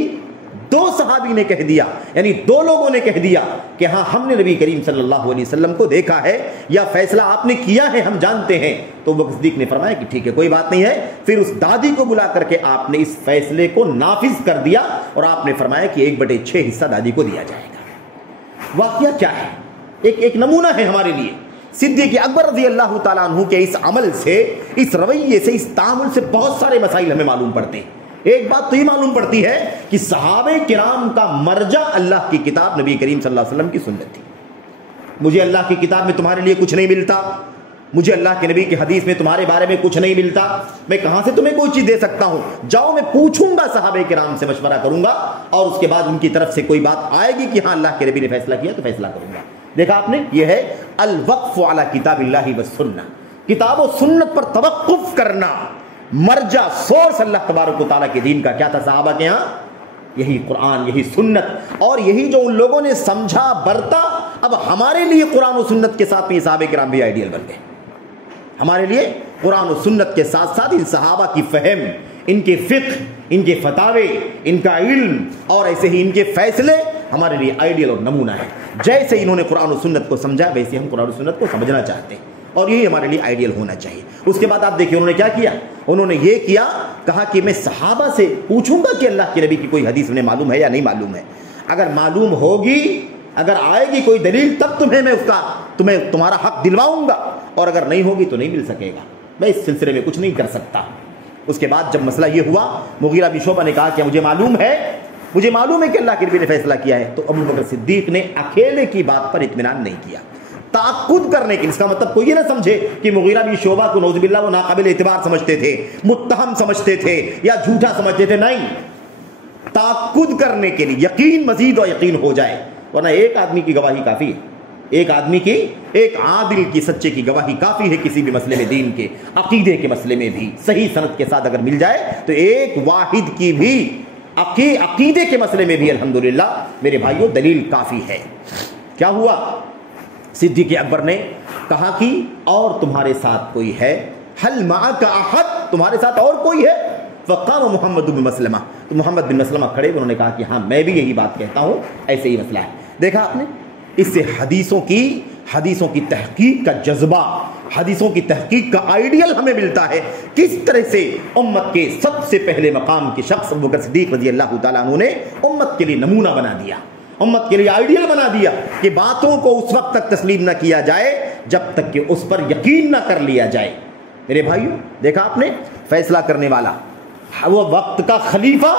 دو صحابی نے کہہ دیا، یعنی دو لوگوں نے کہہ دیا کہ ہاں ہم نے نبی کریم صلی اللہ علیہ وسلم کو دیکھا ہے یا فیصلہ آپ نے کیا ہے ہم جانتے ہیں، تو ابو بکر صدیق نے فرمایا کہ ٹھیک ہے کوئی بات نہیں ہے۔ پھر اس دادی کو بلا کر کے آپ نے اس فیصلے کو نافذ کر دیا اور آپ نے فرمایا کہ 1/6 حصہ دادی کو دیا جائے گا۔ واقعہ کیا ہے؟ ایک نمونہ ہے ہمارے لیے۔ صدیق اکبر رضی اللہ تعالیٰ عنہ کے اس عمل سے، اس رویے سے، اس تعامل سے بہت سارے مسائل ہمیں معلوم پڑتے ہیں۔ ایک بات تو یہ معلوم پڑتی ہے کہ صحابہ کرام کا مرجع اللہ کی کتاب نبی کریم صلی اللہ علیہ وسلم کی سنت تھی۔ مجھے اللہ کی کتاب میں تمہارے لیے کچھ نہیں ملتا، مجھے اللہ کے نبی کی حدیث میں تمہارے بارے میں کچھ نہیں ملتا، میں کہاں سے تمہیں کوئی چیز دے سکتا ہوں؟ جاؤ میں پوچھوں گا، صحابہ کرام سے مشورہ کروں گا اور اس کے بعد ان کی طرف سے کوئی بات آئے گی کہ ہاں اللہ کے نبی نے فیصلہ کیا تو فیصلہ کروں گا۔ دیکھا آپ نے، یہ ہے الوقف علی کتاب اللہ والسنہ، کتاب و سنت پر توقف کرنا۔ مرجع سورس اللہ تبارک و تعالیٰ کے دین کا کیا تھا صحابہ کے ہاں؟ یہی قرآن، یہی سنت، اور یہی جو ان لوگوں نے سمجھا برتا۔ اب ہمارے لیے قرآن و سنت کے ساتھ میں صحابہ کرام بھی آئیڈیل بن گئے۔ ہمارے لیے قرآن و سنت کے ساتھ ساتھ ان صحابہ کی فہم، ان کے فقہ، ان کے فتاوے، ان کا علم اور ایسے ہی ان کے فیصلے ہمارے لیے آئیڈیل اور نمونہ ہے۔ جیسے انہوں نے قرآن و سنت کو سمجھا ویسے ہم قرآن و سنت کو سمجھنا چاہتے ہیں، اور یہی ہمارے لیے آئیڈیل ہونا چاہیے۔ اس کے بعد آپ دیکھیے انہوں نے کیا کیا، انہوں نے یہ کیا، کہا کہ میں صحابہ سے پوچھوں گا کہ اللہ کے نبی کی کوئی حدیث انہیں معلوم ہے یا نہیں معلوم ہے، اگر معلوم ہوگی، اگر آئے گی کوئی دلیل تب تمہیں تمہارا حق دلواؤں گا، اور اگر نہیں ہوگی تو نہیں مل سکے گا، میں اس سلسلے میں کچھ نہیں کر سکتا۔ اس کے بعد جب مسئلہ یہ ہوا، مغیرہ بن شعبہ نے کہا کہ مجھے معلوم ہے کہ اللہ کے نبی نے فیصلہ کیا ہے، تو ابو بکر صدیق نے اکیلے کی بات پر اطمینان نہیں کیا، تأکد کرنے کے۔ اس کا مطلب کوئی یہ نہ سمجھے کہ مغیرہ بن شعبہ کو نعوذ باللہ وہ ناقابل اعتبار سمجھتے تھے، متہم سمجھتے تھے یا جھوٹا سمجھتے تھے، نہیں، تأکد کرنے کے لیے، یقین مزید اور یقین ہو جائے، ورنہ ایک آدمی کی گواہی کافی ہے، ایک آدمی کی، ایک عادل کی، سچے کی گواہی کافی ہے کسی بھی مسئلے میں، دین کے، عقیدے کے مسئلے میں بھی صحیح سند کے ساتھ اگر مل جائے تو ایک واحد کی بھی عقیدے کے مسئلے میں بھی الحمدللہ میرے بھائیوں دلیل کافی ہے۔ کیا ہوا؟ صدیق اکبر نے کہا کہ اور تمہارے ساتھ کوئی ہے؟ حل معک احد، تمہارے ساتھ اور کوئی ہے؟ فقام محمد بن مسلمہ، تو محمد بن مسلمہ کھڑے، انہوں نے کہا کہ ہاں میں بھی یہی بات کہتا ہوں، ایسے ہی مسئلہ ہے۔ دیکھا آپ نے، اس سے حدیثوں کی تحقیق کا جذبہ، حدیثوں کی تحقیق کا آئیڈیل ہمیں ملتا ہے، کس طرح سے امت کے سب سے پہلے مقام کے شخص ابو بکر صدیق رضی اللہ تعالیٰ عنہ نے امت کے لیے نمونہ بنا دیا، امت کے لیے آئیڈیل بنا دیا کہ باتوں کو اس وقت تک تسلیم نہ کیا جائے جب تک کہ اس پر یقین نہ کر لیا جائے۔ میرے بھائیو، دیکھا آپ نے، فیصلہ کرنے والا وہ وقت کا خلیفہ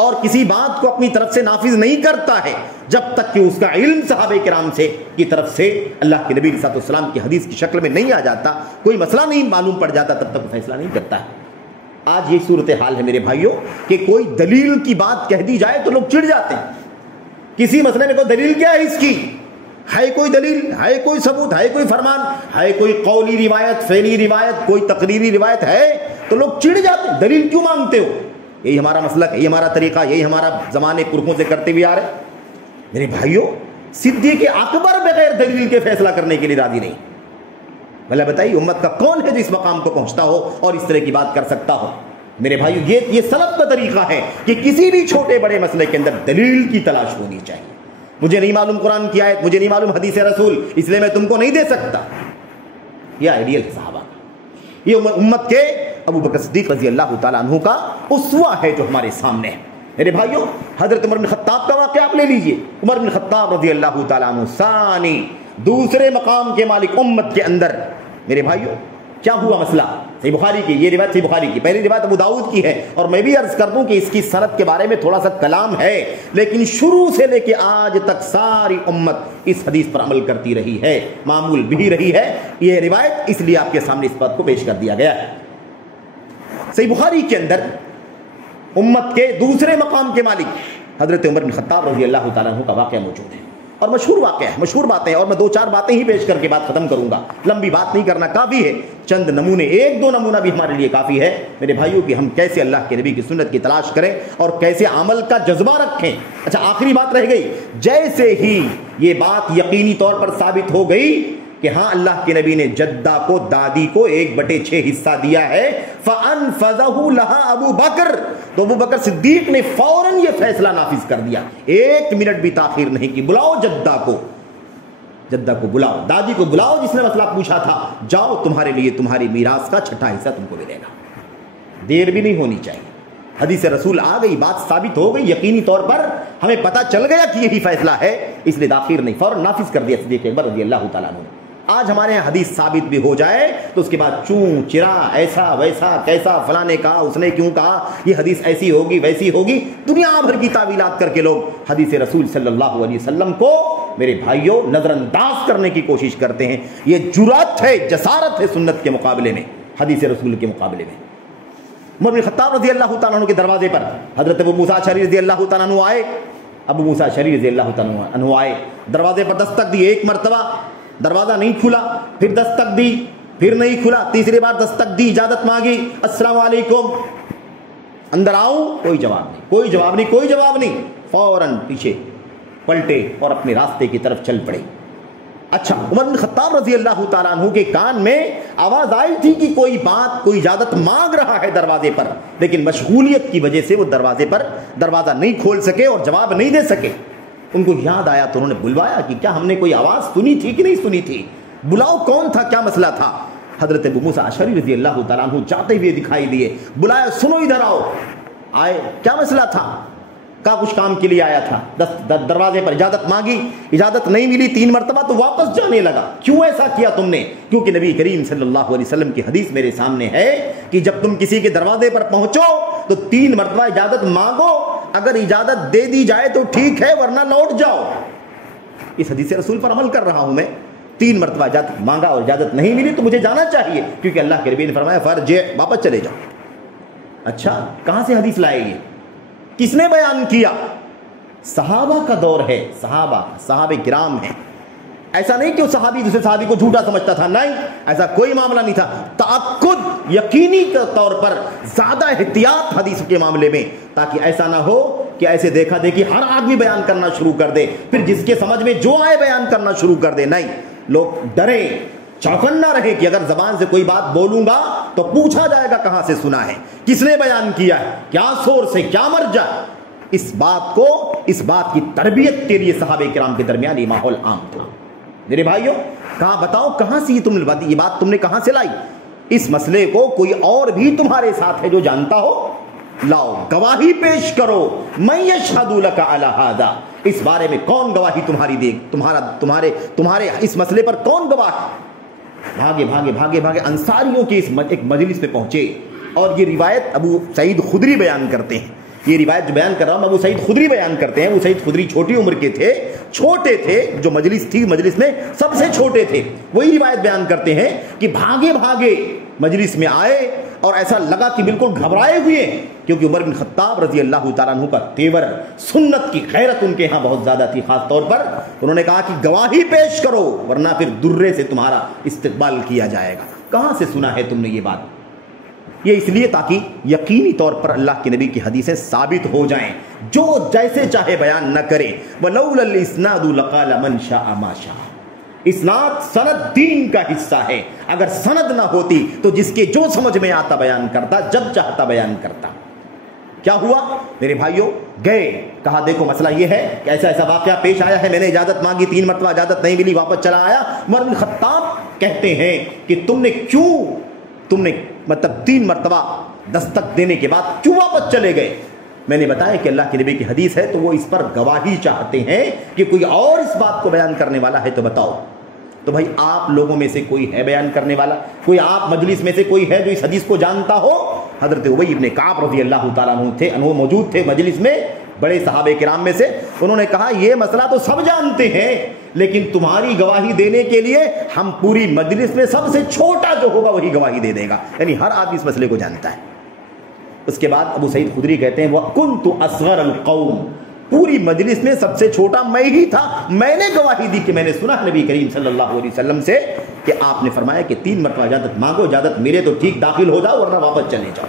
اور کسی بات کو اپنی طرف سے نافذ نہیں کرتا ہے جب تک کہ اس کا علم صحابہ کرام سے کی طرف سے اللہ کے نبی صلی اللہ علیہ وسلم کی حدیث کی شکل میں نہیں آ جاتا، کوئی مسئلہ نہیں معلوم پڑ جاتا، تب تک وہ فیصلہ نہیں کرتا ہے۔ آج یہ صورتحال ہے میرے بھائیوں کہ کوئی دلیل کی بات کہہ دی جائے تو لوگ چڑ جاتے ہیں، کسی مسئلے میں کوئی دلیل کیا ہے اس کی، ہے کوئی دلیل، ہے کوئی ثبوت، ہے کوئی فرمان، ہے کوئی قولی روایت، فعلی روایت، کوئی تقریری روایت ہے تو لوگ چڑ جاتے ہیں، دلیل کیوں مانگتے ہو؟ یہی ہمارا مسلک، یہی ہمارا طریقہ، یہی ہمارا زمانے پرکھوں سے کرتے ہوئے آ رہے۔ میرے بھائیوں، صدیق اکبر بغیر دلیل کے فیصلہ کرنے کے لیے راضی نہیں. بھلا بتائیے امت کا کون ہے جو اس مقام کو پہنچتا ہو اور اس طرح کی بات کر سکتا ہو؟ میرے بھائیو یہ سلف کا طریقہ ہے کہ کسی بھی چھوٹے بڑے مسئلے کے اندر دلیل کی تلاش ہونی چاہیے. مجھے نہیں معلوم قرآن کی آیت، مجھے نہیں معلوم حدیث رسول، اس لیے میں تم کو نہیں دے سکتا. یہ آئیڈیل ہے صحابہ، یہ امت کے ابو بکر صدیق رضی اللہ تعالیٰ عنہ کا اسوہ ہے جو ہمارے سامنے ہے. میرے بھائیو حضرت عمر بن خطاب کا واقعہ آپ لے لیجئے. عمر بن خطاب رضی اللہ تعالیٰ عنہ ثانی، دوسرے مقام کے مالک امت کے اندر. میرے بھائیو کیا ہوا مسئلہ؟ صحیح بخاری کی یہ روایت، صحیح بخاری کی پہلی روایت ابو داؤد کی ہے، اور میں بھی عرض کر دوں کہ اس کی سند کے بارے میں تھوڑا سا کلام ہے، لیکن شروع سے لے کے آج تک ساری امت اس حدیث پر عمل کرتی رہی ہے، معمول بھی رہی ہے. یہ روایت اس لیے آپ کے سامنے اس بات کو پیش کر دیا گیا ہے. صحیح بخاری کے اندر امت کے دوسرے مقام کے مالک حضرت عمر بن خطاب رضی اللہ تعالیٰ عنہ کا واقعہ موجود ہے، اور مشہور واقعہ ہے، مشہور باتیں، اور میں 2-4 باتیں ہی پیش کر کے بات ختم کروں گا. لمبی بات نہیں کرنا، کافی ہے چند نمونے، 1-2 نمونہ بھی ہمارے لیے کافی ہے میرے بھائیوں کہ ہم کیسے اللہ کے نبی کی سنت کی تلاش کریں اور کیسے عمل کا جذبہ رکھیں. اچھا آخری بات رہ گئی، جیسے ہی یہ بات یقینی طور پر ثابت ہو گئی کہ ہاں اللہ کے نبی نے جدہ کو، دادی کو 1/6 حصہ دیا ہے، فَأَنْفَذَهُ لَهَا ابو بکر، تو ابو بکر صدیق نے فوراً یہ فیصلہ نافذ کر دیا، 1 منٹ بھی تاخیر نہیں کی. بلاؤ جدہ کو بلاؤ، دادی کو بلاؤ جس نے مسئلہ پوچھا تھا، جاؤ تمہارے لیے تمہاری میراث کا 6واں حصہ تم کو ملے گا. دیر بھی نہیں ہونی چاہیے. حدیث رسول آ گئی، بات ثابت ہو گئی، یقینی طور پر ہمیں پتہ چل گیا کہ یہی فیصلہ ہے، اس لیے تاخیر نہیں، فوراً نافذ کر دیا صدیق اکبر رضی اللہ تعالیٰ عنہ. آج ہمارے یہاں حدیث ثابت بھی ہو جائے تو اس کے بعد چون چرا، ایسا ویسا، کیسا، فلاں نے کہا، اس نے کیوں کہا، یہ حدیث ایسی ہوگی ویسی ہوگی، دنیا بھر کی تعویلات کر کے لوگ حدیث رسول صلی اللہ علیہ وسلم کو میرے بھائیوں نظر انداز کرنے کی کوشش کرتے ہیں. یہ جرأت ہے، جسارت ہے سنت کے مقابلے میں، حدیث رسول کے مقابلے میں. عمر بن خطاب رضی اللہ تعالیٰ عنہ کے دروازے پر حضرت ابو موسیٰ اشعری رضی اللہ تعالیٰ عنہ آئے. ابو موسیٰ اشعری رضی اللہ تعالیٰ عنہ آئے، دروازے پر دستک دی، 1 مرتبہ دروازہ نہیں کھلا، پھر دستک دی، پھر نہیں کھلا، تیسری بار دستک دی، اجازت مانگی، السلام علیکم، اندر آؤں، کوئی جواب نہیں، فوراً پیچھے پلٹے اور اپنے راستے کی طرف چل پڑے. اچھا عمر بن خطاب رضی اللہ تعالیٰ عنہ کے کان میں آواز آئی تھی کہ کوئی اجازت مانگ رہا ہے دروازے پر، لیکن مشغولیت کی وجہ سے وہ دروازہ نہیں کھول سکے اور جواب نہیں دے سکے. ان کو یاد آیا تو انہوں نے بلوایا کہ کیا ہم نے کوئی آواز سنی تھی کہ نہیں سنی تھی، بلاؤ کون تھا، کیا مسئلہ تھا. حضرت ابو موسیٰ اشعری رضی اللہ تعالیٰ عنہ جاتے ہوئے دکھائی دیے، بلایا، سنو ادھر آؤ. آئے، کیا مسئلہ تھا؟ کہا کچھ کام کے لیے آیا تھا. دروازے پر اجازت مانگی، اجازت نہیں ملی 3 مرتبہ تو واپس جانے لگا. کیوں ایسا کیا تم نے؟ کیونکہ نبی کریم صلی اللہ علیہ وسلم کی حدیث میرے سامنے ہے کہ جب تم کسی کے دروازے پر پہنچو تو 3 مرتبہ اجازت مانگو، اگر اجازت دے دی جائے تو ٹھیک ہے ورنہ لوٹ جاؤ. اس حدیث رسول پر عمل کر رہا ہوں میں. 3 مرتبہ اجازت مانگا اور اجازت نہیں ملی تو مجھے جانا چاہیے، کیونکہ اللہ کے نبی نے فرمایا فرجع، واپس چلے جاؤ. اچھا کہاں سے حدیث لائے گی؟ کس نے بیان کیا؟ صحابہ کا دور ہے، صحابہ کرام ہیں. ایسا نہیں کہ وہ صحابی دوسرے صحابی کو جھوٹا سمجھتا تھا، نہیں، ایسا کوئی معاملہ نہیں تھا. تأکد، یقینی طور پر زیادہ احتیاط حدیث کے معاملے میں، تاکہ ایسا نہ ہو کہ ایسے دیکھا دیکھی ہر آدمی بیان کرنا شروع کر دے، پھر جس کے سمجھ میں جو آئے بیان کرنا شروع کر دے. نہیں، لوگ ڈریں، چوکنا رہے کہ اگر زبان سے کوئی بات بولوں گا تو پوچھا جائے گا کہاں سے سنا ہے، کس نے بیان کیا ہے، کیا سورس ہے، کیا مرجع. اس بات کی تربیت کے لیے صحابہ کرام کے درمیان یہ ماحول عام تھا. میرے بھائیوں بتاؤ کہاں سے یہ بات تم نے کہاں سے لائی؟ اس مسئلے کو کوئی اور بھی تمہارے ساتھ ہے جو جانتا ہو، لاؤ گواہی پیش کرو. من یشہد لک علی ھذا، اس بارے میں کون گواہی تمہاری دے، تمہارے اس مسئلے پر کون گواہ؟ بھاگے انصاریوں کی ایک مجلس پہ پہنچے، اور یہ روایت ابو سعید خدری بیان کرتے ہیں. یہ روایت جو بیان کر رہا ہوں ابو سعید خدری بیان کرتے ہیں. ابو سعید خدری چھوٹی عمر کے تھے، چھوٹے تھے، جو مجلس تھی مجلس میں سب سے چھوٹے تھے. وہی روایت بیان کرتے ہیں کہ بھاگے مجلس میں آئے اور ایسا لگا کہ بالکل گھبرائے ہوئے، کیونکہ عمر بن خطاب رضی اللہ تعالیٰ عنہ کا تیور، سنت کی غیرت ان کے ہاں بہت زیادہ تھی. خاص طور پر انہوں نے کہا کہ گواہی پیش کرو ورنہ پھر درے سے تمہارا استقبال کیا جائے گا. کہاں سے سنا ہے تم نے یہ بات؟ یہ اس لیے تاکہ یقینی طور پر اللہ کے نبی کی حدیثیں ثابت ہو جائیں، جو جیسے چاہے بیان نہ کرے۔ وَلَوْلَا الْإِسْنَادُ لَقَالَ مَنْ شَاءَ مَا شَاءَ۔ اسناد سند دین کا حصہ ہے، اگر سند نہ ہوتی تو جس کے جو سمجھ میں آتا بیان کرتا، جب چاہتا بیان کرتا۔ کیا ہوا میرے بھائیوں؟ گئے، کہا دیکھو مسئلہ یہ ہے کہ ایسا ایسا واقعہ پیش آیا ہے، میں نے اجازت مانگی، 3 مرتبہ اجازت نہیں ملی، واپس چلا آیا۔ عمر بن خطاب کہتے ہیں کہ تم نے مطلب 3 مرتبہ دستک دینے کے بعد کیوں واپس چلے گئے؟ میں نے بتایا کہ اللہ کے نبی کی حدیث ہے تو وہ اس پر گواہی چاہتے ہیں کہ کوئی اور اس بات کو بیان کرنے والا ہے تو بتاؤ۔ تو بھائی آپ لوگوں میں سے کوئی ہے بیان کرنے والا؟ کوئی آپ مجلس میں سے کوئی ہے جو اس حدیث کو جانتا ہو؟ حضرت ابی ابن کعب رضی اللہ تعالیٰ عنہ موجود تھے مجلس میں، بڑے صحابہ کرام میں سے۔ انہوں نے کہا یہ مسئلہ تو سب جانتے ہیں، لیکن تمہاری گواہی دینے کے لیے ہم پوری مجلس میں سب سے چھوٹا جو ہوگا وہی گواہی دے دے گا، یعنی ہر آدمی اس مسئلے کو جانتا ہے۔ اس کے بعد ابو سعید خدری کہتے ہیں وَكُنْتُ أَصْغَرَ الْقَوْمِ، پوری مجلس میں سب سے چھوٹا میں ہی تھا، میں نے گواہی دی کہ میں نے سنا نبی کریم صلی اللہ علیہ وسلم سے کہ آپ نے فرمایا کہ 3 مرتبہ اجازت مانگو، اجازت ملے تو ٹھیک داخل ہو جاؤ ورنہ واپس چلے جاؤ۔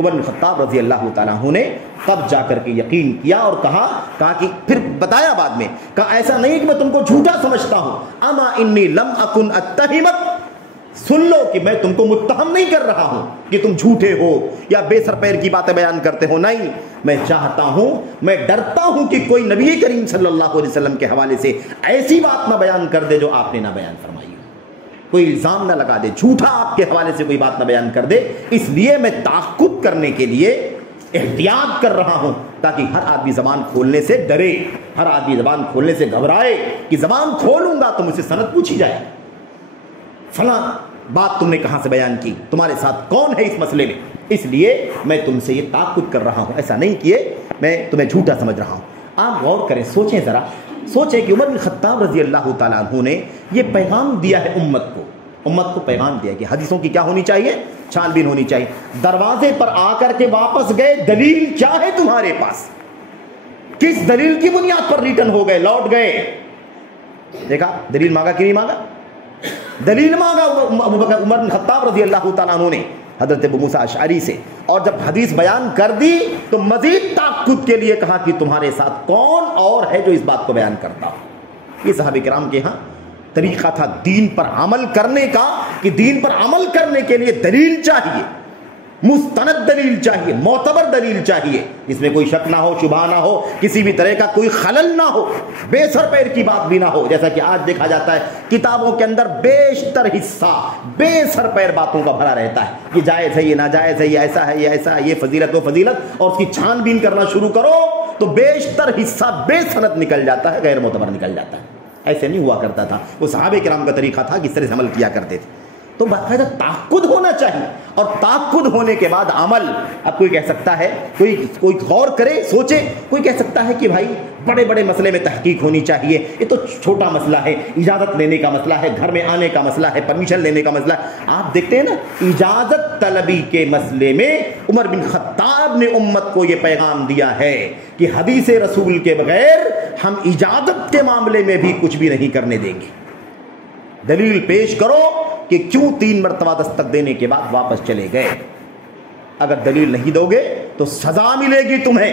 عمر بن خطاب رضی اللہ تعالیٰ عنہ نے تب جا کر کے یقین کیا اور کہا کہ پھر بتایا بعد میں، کہا ایسا نہیں کہ میں تم کو جھوٹا سمجھتا ہوں، اما انی لم اکن اتہمک، سن لو کہ میں تم کو متہم نہیں کر رہا ہوں کہ تم جھوٹے ہو یا بے سر پیر کی باتیں بیان کرتے ہو، نہیں، میں چاہتا ہوں، میں ڈرتا ہوں کہ کوئی نبی کریم صلی اللہ علیہ وسلم کے حوالے سے ایسی بات نہ بیان کر دے جو آپ نے نہ بیان فرمائی ہو، کوئی الزام نہ لگا دے، جھوٹا آپ کے حوالے سے کوئی بات نہ بیان کر دے، اس لیے میں تاکد کرنے کے لیے احتیاط کر رہا ہوں تاکہ ہر آدمی زبان کھولنے سے ڈرے، ہر آدمی زبان کھولنے سے گھبرائے کہ زبان کھولوں گا تو مجھ سے سند پوچھی جائے، فلاں بات تم نے کہاں سے بیان کی، تمہارے ساتھ کون ہے اس مسئلے میں، اس لیے میں تم سے یہ تاکد کر رہا ہوں، ایسا نہیں کیے میں تمہیں جھوٹا سمجھ رہا ہوں۔ آپ غور کریں، سوچیں ذرا، سوچیں کہ عمر بن خطاب رضی اللہ تعالیٰ عنہ نے یہ پیغام دیا ہے امت کو پیغام دیا کہ حدیثوں کی کیا ہونی چاہیے، چھان بین ہونی چاہیے۔ دروازے پر آ کر کے واپس گئے، دلیل کیا ہے تمہارے پاس؟ کس دلیل کی بنیاد پر ریٹرن ہو گئے، لوٹ گئے؟ دیکھا دلیل مانگا کہ نہیں مانگا؟ دلیل مانگا عمر بن خطاب رضی اللہ تعالیٰ عنہ نے حضرت ابو موسیٰ اشعری سے، اور جب حدیث بیان کر دی تو مزید تاکد کے لیے کہا کہ تمہارے ساتھ کون اور ہے جو اس بات کو بیان کرتا ہو۔ یہ صحابہ کرام کے ہاں طریقہ تھا دین پر عمل کرنے کا، کہ دین پر عمل کرنے کے لیے دلیل چاہیے، مستند دلیل چاہیے، معتبر دلیل چاہیے، جس میں کوئی شک نہ ہو، شبہ نہ ہو، کسی بھی طرح کا کوئی خلل نہ ہو، بے سر پیر کی بات بھی نہ ہو، جیسا کہ آج دیکھا جاتا ہے کتابوں کے اندر بیشتر حصہ بے سر پیر باتوں کا بھرا رہتا ہے، یہ جائز ہے، یہ ناجائز ہے، یہ ایسا ہے، یہ ایسا ہے، یہ فضیلت وہ فضیلت، اور اس کی چھان بین کرنا شروع کرو تو بیشتر حصہ بے سند نکل جاتا ہے، غیر معتبر نکل جاتا ہے۔ ایسے نہیں ہوا کرتا تھا، وہ صحابہ کرام کا طریقہ تھا کہ اس طرح سے عمل کیا کرتے تھے۔ تو باقاعدہ تاکد ہونا چاہیے، اور تاکد ہونے کے بعد عمل۔ اب کوئی کہہ سکتا ہے، کوئی غور کرے، سوچے، کوئی کہہ سکتا ہے کہ بھائی بڑے بڑے مسئلے میں تحقیق ہونی چاہیے، یہ تو چھوٹا مسئلہ ہے، اجازت لینے کا مسئلہ ہے، گھر میں آنے کا مسئلہ ہے، پرمیشن لینے کا مسئلہ ہے۔ آپ دیکھتے ہیں نا، اجازت طلبی کے مسئلے میں عمر بن خطاب نے امت کو یہ پیغام دیا ہے کہ حدیث رسول کے بغیر ہم اجازت کے معاملے میں بھی کچھ بھی نہیں کرنے دیں گے، دلیل پیش کرو کہ کیوں 3 مرتبہ دستک دینے کے بعد واپس چلے گئے۔ اگر دلیل نہیں دو گے تو سزا ملے گی تمہیں۔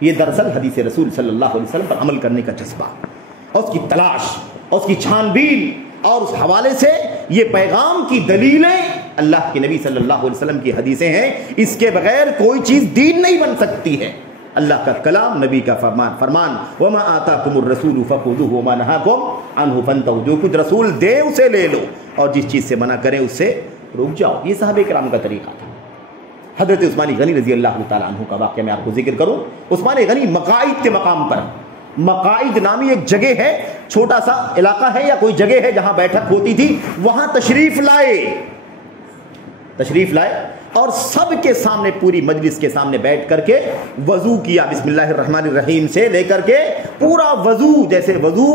یہ دراصل حدیث رسول صلی اللہ علیہ وسلم پر عمل کرنے کا جذبہ اور اس کی تلاش اور اس کی چھان بین، اور اس حوالے سے یہ پیغام کی دلیلیں اللہ کے نبی صلی اللہ علیہ وسلم کی حدیثیں ہیں، اس کے بغیر کوئی چیز دین نہیں بن سکتی ہے۔ اللہ کا کلام، نبی کا فرمان وما آتاکم الرسول فخذوہ وما نہاکم عنہ فانتہوا، جو کچھ رسول دے اسے لے لو اور جس چیز سے منع کرے اس سے رک جاؤ۔ یہ صحابہ کرام کا طریقہ تھا۔ حضرت عثمان غنی رضی اللہ تعالیٰ عنہ کا واقعہ میں آپ کو ذکر کروں۔ عثمان غنی مقاعد کے مقام پر، مقاعد نامی ایک جگہ ہے، چھوٹا سا علاقہ ہے یا کوئی جگہ ہے جہاں بیٹھک ہوتی تھی، وہاں تشریف لائے اور سب کے سامنے، پوری مجلس کے سامنے بیٹھ کر کے وضو کیا، بسم اللہ الرحمن الرحیم سے لے کر کے پورا وضو، جیسے وضو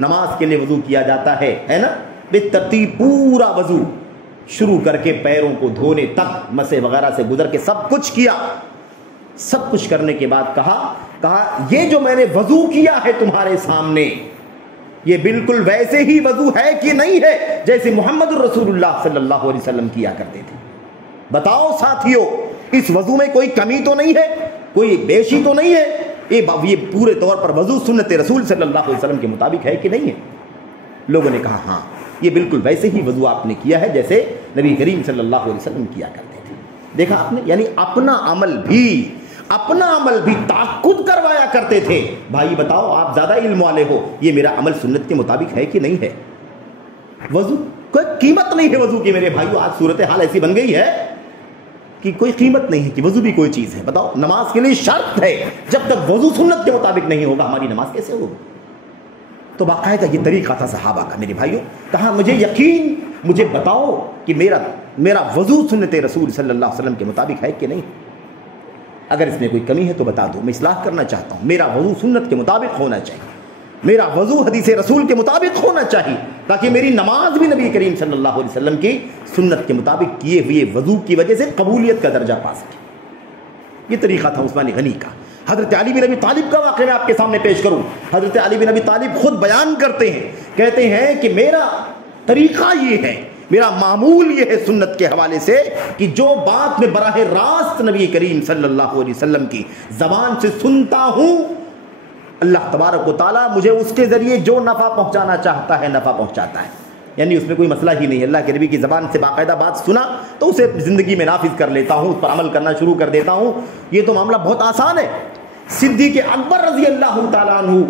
نماز کے لیے وضو کیا جاتا ہے نا، بالترتیب پورا وضو شروع کر کے پیروں کو دھونے تک، مسح وغیرہ سے گزر کے سب کچھ کیا۔ سب کچھ کرنے کے بعد کہا یہ جو میں نے وضو کیا ہے تمہارے سامنے، یہ بالکل ویسے ہی وضو ہے کہ نہیں ہے جیسے محمد الرسول اللہ صلی اللہ علیہ وسلم کیا کرتے تھے۔ بتاؤ ساتھیوں اس وضو میں کوئی کمی تو نہیں ہے, کوئی بیشی تو نہیں ہے, یہ پورے طور پر وضو سنت رسول صلی اللہ علیہ وسلم کے مطابق ہے کہ نہیں ہے؟ لوگوں نے کہا ہاں یہ بالکل ویسے ہی وضو آپ نے کیا ہے جیسے نبی کریم صلی اللہ علیہ وسلم کیا کرتے تھے. دیکھا آپ نے, یعنی اپنا عمل بھی تاکد کروایا کرتے تھے. بھائی بتاؤ آپ زیادہ علم والے ہو, یہ میرا عمل سنت کے مطابق ہے کہ نہیں ہے؟ وضو کوئی قیمت نہیں ہے وضو کی میرے بھائیو. آج صورتحال ایسی بن گئی ہے کہ کوئی قیمت نہیں ہے کہ وضو بھی کوئی چیز ہے. بتاؤ نماز کے لیے شرط ہے, جب تک وضو سنت کے مطابق نہیں ہوگا ہماری نماز کیسے ہوگی؟ تو باقاعدہ یہ طریقہ تھا صحابہ کا میرے بھائیو. کہا مجھے بتاؤ کہ میرا وضو سنت رسول صلی اللہ علیہ وسلم کے مطابق ہے کہ نہیں. اگر اس میں کوئی کمی ہے تو بتا دو, میں اصلاح کرنا چاہتا ہوں. میرا وضو سنت کے مطابق ہونا چاہیے, میرا وضو حدیث رسول کے مطابق ہونا چاہیے, تاکہ میری نماز بھی نبی کریم صلی اللہ علیہ وسلم کی سنت کے مطابق کیے ہوئے وضو کی وجہ سے قبولیت کا درجہ پا سکے. یہ طریقہ تھا عثمان غنی کا. حضرت علی بن ابی طالب کا واقعہ میں آپ کے سامنے پیش کروں. حضرت علی بن ابی طالب خود بیان کرتے ہیں, کہتے ہیں کہ میرا طریقہ یہ ہے, میرا معمول یہ ہے سنت کے حوالے سے کہ جو بات میں براہ راست نبی کریم صلی اللہ علیہ وسلم کی زبان سے سنتا ہوں, اللہ تبارک و تعالیٰ مجھے اس کے ذریعے جو نفع پہنچانا چاہتا ہے نفع پہنچاتا ہے. یعنی اس میں کوئی مسئلہ ہی نہیں ہے. اللہ کے نبی کی زبان سے باقاعدہ بات سنا تو اسے زندگی میں نافذ کر لیتا ہوں, اس پر عمل کرنا شروع کر دیتا ہوں. یہ تو معاملہ بہت آسان ہے. صدیق اکبر رضی اللہ تعالیٰ عنہ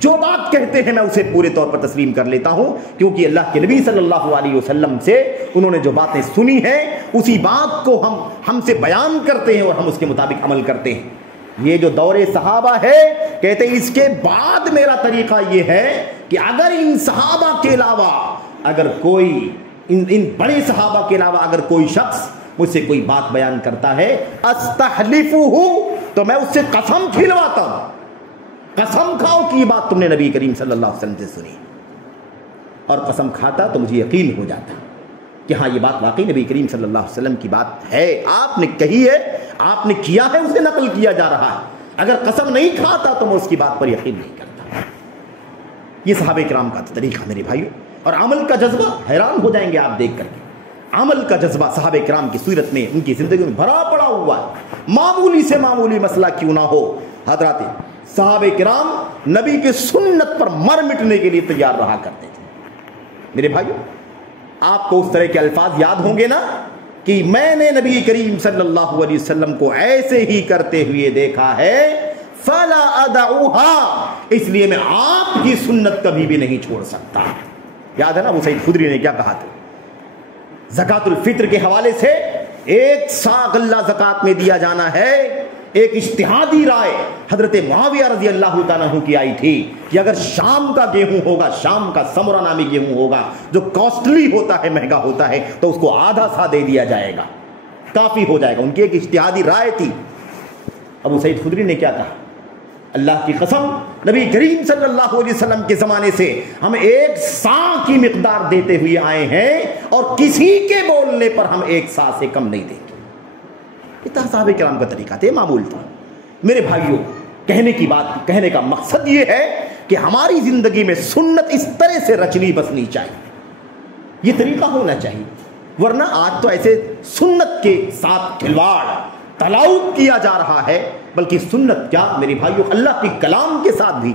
جو بات کہتے ہیں میں اسے پورے طور پر تسلیم کر لیتا ہوں, کیونکہ اللہ کے نبی صلی اللہ علیہ وسلم سے انہوں نے جو باتیں سنی ہیں اسی بات کو ہم سے بیان کرتے ہیں اور ہم اس کے مطابق عمل کرتے ہیں. یہ جو دور صحابہ ہے, کہتے ہیں اس کے بعد میرا طریقہ یہ ہے کہ اگر ان صحابہ کے علاوہ اگر کوئی ان بڑے صحابہ کے علاوہ اگر کوئی شخص مجھ سے کوئی بات بیان کرتا ہے, استحلفہ, تو میں اس سے قسم کھلواتا ہوں, قسم کھاؤ کہ یہ بات تم نے نبی کریم صلی اللہ علیہ وسلم سے سنی. اور قسم کھاتا تو مجھے یقین ہو جاتا کہ ہاں یہ بات واقعی نبی کریم صلی اللہ علیہ وسلم کی بات ہے, آپ نے کہی ہے, آپ نے کیا ہے, اسے نقل کیا جا رہا ہے. اگر قسم نہیں کھاتا تو میں اس کی بات پر یقین نہیں کرتا. یہ صحابہ کرام کا طریقہ میرے بھائیو. اور عمل کا جذبہ, حیران ہو جائیں گے آپ دیکھ کر کے, عمل کا جذبہ صحابہ کرام کی سیرت میں ان کی زندگی میں بھرا پڑا ہوا ہے. معمولی سے معمولی مسئلہ کیوں نہ ہو, حضرات صحابہ کرام نبی کے سنت پر مر مٹنے کے لیے تیار رہا کرتے تھے. میرے بھائیو آپ کو اس طرح کے الفاظ یاد ہوں گے نا کہ میں نے نبی کریم صلی اللہ علیہ وسلم کو ایسے ہی کرتے ہوئے دیکھا ہے, فلا ادعوها, اس لیے میں آپ کی سنت کبھی بھی نہیں چھوڑ سکتا. یاد ہے نا ابو سعید خدری نے کیا کہا تھا زکوٰۃ الفطر کے حوالے سے؟ 1 سا غلہ زکوٰۃ میں دیا جانا ہے. ایک اجتہادی رائے حضرت معاویہ رضی اللہ تعالیٰ عنہ کی آئی تھی کہ اگر شام کا گیہوں ہوگا, شام کا سمرہ نامی گیہوں ہوگا جو کاسٹلی ہوتا ہے, مہنگا ہوتا ہے, تو اس کو آدھا سا دے دیا جائے گا, کافی ہو جائے گا. ان کی ایک اجتہادی رائے تھی. ابو سعید خدری نے کیا کہا, اللہ کی قسم نبی کریم صلی اللہ علیہ وسلم کے زمانے سے ہم 1 سا کی مقدار دیتے ہوئے آئے ہیں اور کسی کے بولنے پر ہم 1 سا سے کم نہیں دیں گے. یہ صحابہ کرام کا طریقہ تھا, معمول تھا. میرے بھائیوں کہنے کا مقصد یہ ہے کہ ہماری زندگی میں سنت اس طرح سے رچنی بسنی چاہیے, یہ طریقہ ہونا چاہیے. ورنہ آج تو ایسے سنت کے ساتھ کھلواڑ تلاوت کیا جا رہا ہے, بلکہ سنت کیا میرے بھائیوں, اللہ کے کلام کے ساتھ بھی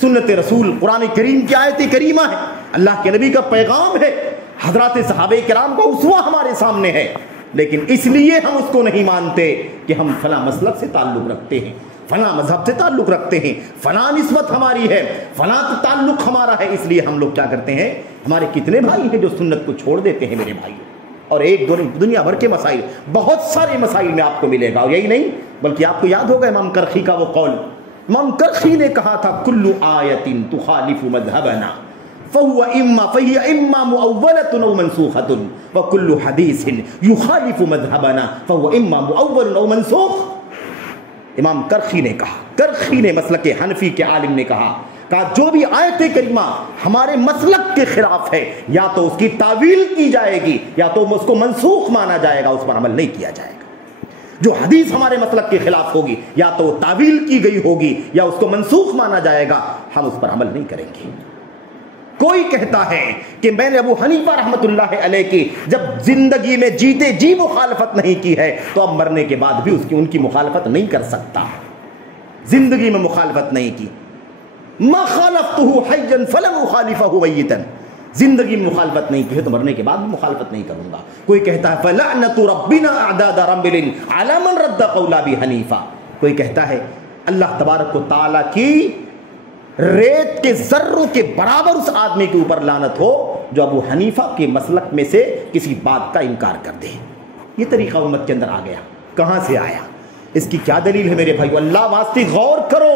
سنت رسول قرآن کریم کی آیت کریمہ ہے, اللہ کے نبی کا پیغام ہے, حضرات صحابہ کرام کا اسوہ ہمارے سامنے ہے. لیکن اس لیے ہم اس کو نہیں مانتے کہ ہم فلاں مسلک سے تعلق رکھتے ہیں, فلاں مذہب سے تعلق رکھتے ہیں, فلاں نسبت ہماری ہے, فلاں تعلق ہمارا ہے. اس لیے ہم لوگ کیا کرتے ہیں, ہمارے کتنے بھائی ہیں جو سنت کو چھوڑ دیتے ہیں میرے بھائی. اور ایک دنیا بھر کے مسائل, بہت سارے مسائل میں آپ کو ملے گا. اور یہی نہیں بلکہ آپ کو یاد ہوگا امام کرخی کا وہ قول, امام کرخی نے کہا تھا کل آیت تخالف مذہبنا فهي اما مؤولۃ او منسوخۃ وكل حدیث یخالف مذہبنا فهو اما مؤول او منسوخ. امام کرخی نے کہا, کرخی نے مسلک حنفی کے عالم نے کہا جو بھی آیت کریمہ ہمارے مسلک کے خلاف ہے یا تو اس کی تعویل کی جائے گی یا تو اس کو منسوخ مانا جائے گا, اس پر عمل نہیں کیا جائے گا. جو حدیث ہمارے مسلک کے خلاف ہوگی یا تو تعویل کی گئی ہوگی یا اس کو منسوخ مانا جائے گا, ہم اس پر عمل نہیں کریں گے. کوئی کہتا ہے کہ میں نے ابو حنیفہ رحمۃ اللہ علیہ کی جب زندگی میں جیتے جی مخالفت نہیں کی ہے تو اب مرنے کے بعد بھی ان کی مخالفت نہیں کر سکتا. زندگی میں مخالفت نہیں کی. ما خالفتہ حیا فلم اخالفہ میتا، زندگی میں مخالفت نہیں کی ہے تو مرنے کے بعد بھی مخالفت نہیں کروں گا. کوئی کہتا ہے فلعنۃ ربنا اعداد رمل علی من رد قول ابی حنیفہ، کوئی کہتا ہے اللہ تبارک و تعالیٰ کی ریت کے ذروں کے برابر اس آدمی کے اوپر لعنت ہو جو ابو حنیفہ کے مسلک میں سے کسی بات کا انکار کر دے. یہ طریقہ امت کے اندر آ گیا. کہاں سے آیا؟ اس کی کیا دلیل ہے میرے بھائیو؟ اللہ واسطے غور کرو،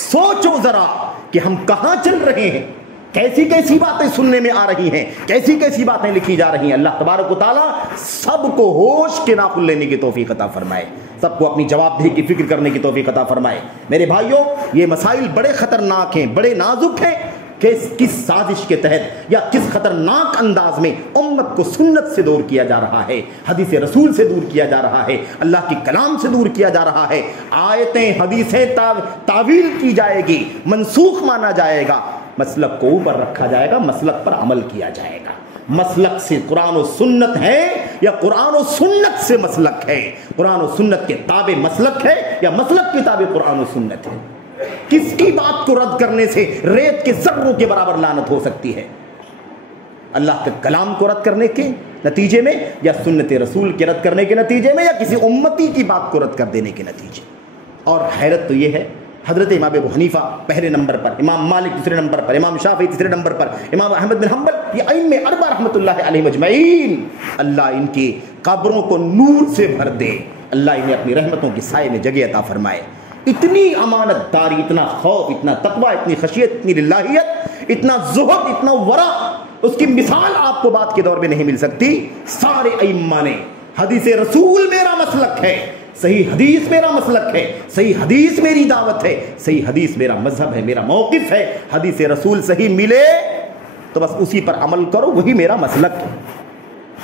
سوچو ذرا کہ ہم کہاں چل رہے ہیں. کیسی کیسی باتیں سننے میں آ رہی ہیں، کیسی کیسی باتیں لکھی جا رہی ہیں. اللہ تبارک و تعالیٰ سب کو ہوش کے ناخن لینے کی توفیق عطا فرمائے، سب کو اپنی جواب دہی کی فکر کرنے کی توفیق عطا فرمائے. میرے بھائیوں، یہ مسائل بڑے خطرناک ہیں، بڑے نازک ہیں کہ کس سازش کے تحت یا کس خطرناک انداز میں امت کو سنت سے دور کیا جا رہا ہے، حدیث رسول سے دور کیا جا رہا ہے، اللہ کے کلام سے دور کیا جا رہا ہے. آیتیں حدیثیں تعویل کی جائے گی، منسوخ مانا جائے گا، مسلک کو اوپر رکھا جائے گا، مسلک پر عمل کیا جائے گا. مسلک سے قرآن و سنت ہے یا قرآن و سنت سے مسلک ہے؟ قرآن و سنت کے تابع مسلک ہے یا مسلک کے تابع قرآن و سنت ہے؟ کس کی بات کو رد کرنے سے ریت کے ذروں کے برابر لعنت ہو سکتی ہے؟ اللہ کے کلام کو رد کرنے کے نتیجے میں یا سنت رسول کے رد کرنے کے نتیجے میں یا کسی امتی کی بات کو رد کر دینے کے نتیجے؟ اور حیرت تو یہ ہے، حضرت امام ابو حنیفہ پہلے نمبر پر، امام مالک دوسرے نمبر پر، امام شافعی تیسرے نمبر پر، امام احمد بن حنبل، یہ ائمہ اربعہ رحمۃ اللہ علیہ مجمعین، اللہ ان کی قبروں کو نور سے بھر دے، اللہ انہیں اپنی رحمتوں کے سائے میں جگہ عطا فرمائے. اتنی امانت داری، اتنا خوف، اتنا تقوی، اتنی خشیت، اتنی للہیت، اتنا زہد، اتنا ورع، اس کی مثال آپ کو بات کے دور میں نہیں مل سکتی. سارے ائمہ نے حدیث رسول میرا مسلک ہے، صحیح حدیث میرا مسلک ہے، صحیح حدیث میری دعوت ہے، صحیح حدیث میرا مذہب ہے، میرا موقف ہے. حدیث رسول صحیح ملے تو بس اسی پر عمل کرو، وہی میرا مسلک ہے.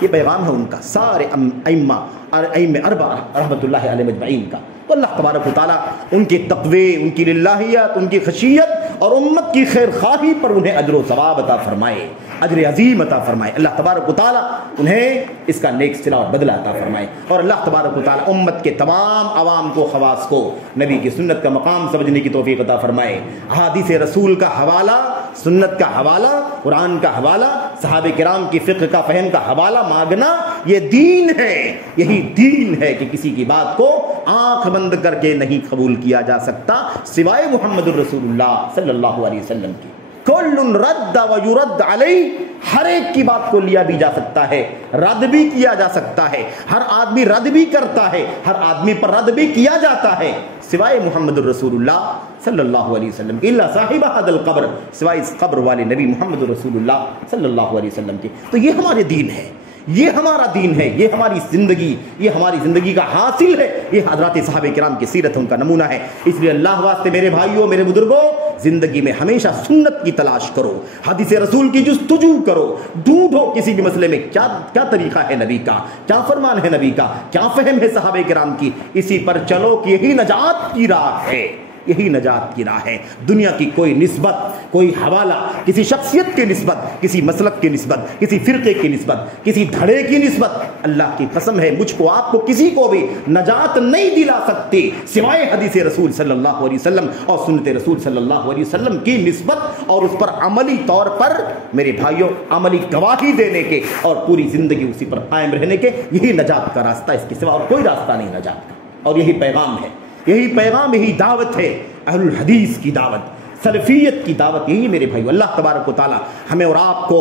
یہ پیغام ہے ان کا، سارے ائمہ اربعہ رحمۃ اللہ علیہ مجمعین کا. تو اللہ تبارک و تعالیٰ ان کے تقوی، ان کی للہیت، ان کی خشیت اور امت کی خیر خواہی پر انہیں اجر و ثواب عطا فرمائے، اجر عظیم عطا فرمائے. اللہ تبارک و تعالیٰ انہیں اس کا نیک صلہ اور بدلہ عطا فرمائے. اور اللہ تبارک و تعالیٰ امت کے تمام عوام کو، خواص کو نبی کی سنت کا مقام سمجھنے کی توفیق عطا فرمائے. حدیث رسول کا حوالہ، سنت کا حوالہ، قرآن کا حوالہ، صحابہ کرام کی فقہ کا فہم کا حوالہ مانگنا یہ دین ہے. یہی دین ہے کہ کسی کی بات کو آنکھ بند کر کے نہیں قبول کیا جا سکتا سوائے محمد الرسول اللہ صلی اللہ علیہ وسلم کی. کل رد و یرد علیہ، ہر ایک کی بات کو لیا بھی جا سکتا ہے، رد بھی کیا جا سکتا ہے. ہر آدمی رد بھی کرتا ہے، ہر آدمی پر رد بھی کیا جاتا ہے سوائے محمد الرسول اللہ صلی اللہ علیہ وسلم کی. الا صاحب ھذا القبر، سوائے اس قبر والے نبی محمد الرسول اللہ صلی اللہ علیہ وسلم کی. تو یہ ہمارے دین ہے، یہ ہمارا دین ہے، یہ ہماری زندگی، یہ ہماری زندگی کا حاصل ہے. یہ حضرات صحابہ کرام کی سیرت ان کا نمونہ ہے. اس لیے اللہ واسطے میرے بھائیوں، میرے بزرگوں، زندگی میں ہمیشہ سنت کی تلاش کرو، حدیث رسول کی جستجو کرو، ڈھونڈو کسی بھی مسئلے میں کیا طریقہ ہے نبی کا، کیا فرمان ہے نبی کا، کیا فہم ہے صحابہ کرام کی. اسی پر چلو کہ یہی نجات کی راہ ہے، یہی نجات کی راہ ہے. دنیا کی کوئی نسبت، کوئی حوالہ، کسی شخصیت کی نسبت، کسی مسلک کی نسبت، کسی فرقے کی نسبت، کسی دھڑے کی نسبت، اللہ کی قسم ہے مجھ کو، آپ کو، کسی کو بھی نجات نہیں دلا سکتی سوائے حدیث رسول صلی اللہ علیہ وسلم اور سنت رسول صلی اللہ علیہ وسلم کی نسبت اور اس پر عملی طور پر میرے بھائیوں عملی گواہی دینے کے اور پوری زندگی اسی پر قائم رہنے کے. یہی نجات کا راستہ، اس کے سوا اور کوئی راستہ نہیں نجات کا. اور یہی پیغام ہے، یہی پیغام، یہی دعوت ہے اہل الحدیث کی دعوت، سلفیت کی دعوت. یہی میرے بھائیو، اللہ تبارک و تعالی ہمیں اور آپ کو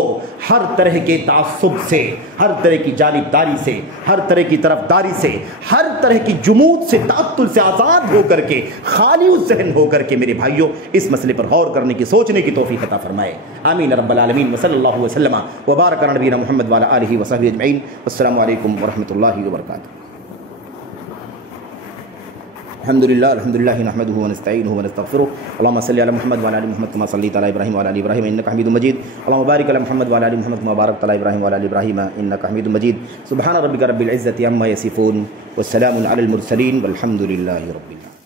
ہر طرح کے تعصب سے، ہر طرح کی جانبداری سے، ہر طرح کی طرفداری سے، ہر طرح کی جمود سے، تعطل سے آزاد ہو کر کے، خالی ذہن ہو کر کے میرے بھائیو اس مسئلے پر غور کرنے کی، سوچنے کی توفیق عطا فرمائے. آمین رب العالمین. وصلی اللہ وسلم وبارک علی نبینا محمد وعلی آلہ وصحبہ اجمعین. السلام علیکم ورحمۃ اللہ وبرکاتہ. الحمد لله نحمده ونستعينه ونستغفره. اللهم صل على محمد وعلى ال محمد كما صليت على ابراهيم وعلى ال ابراهيم انك حميد مجيد. اللهم بارك على محمد وعلى ال محمد كما باركت على ابراهيم وعلى ال ابراهيم انك حميد مجيد. سبحان ربك رب العزة عما يصفون والسلام على المرسلين والحمد لله رب العالمين.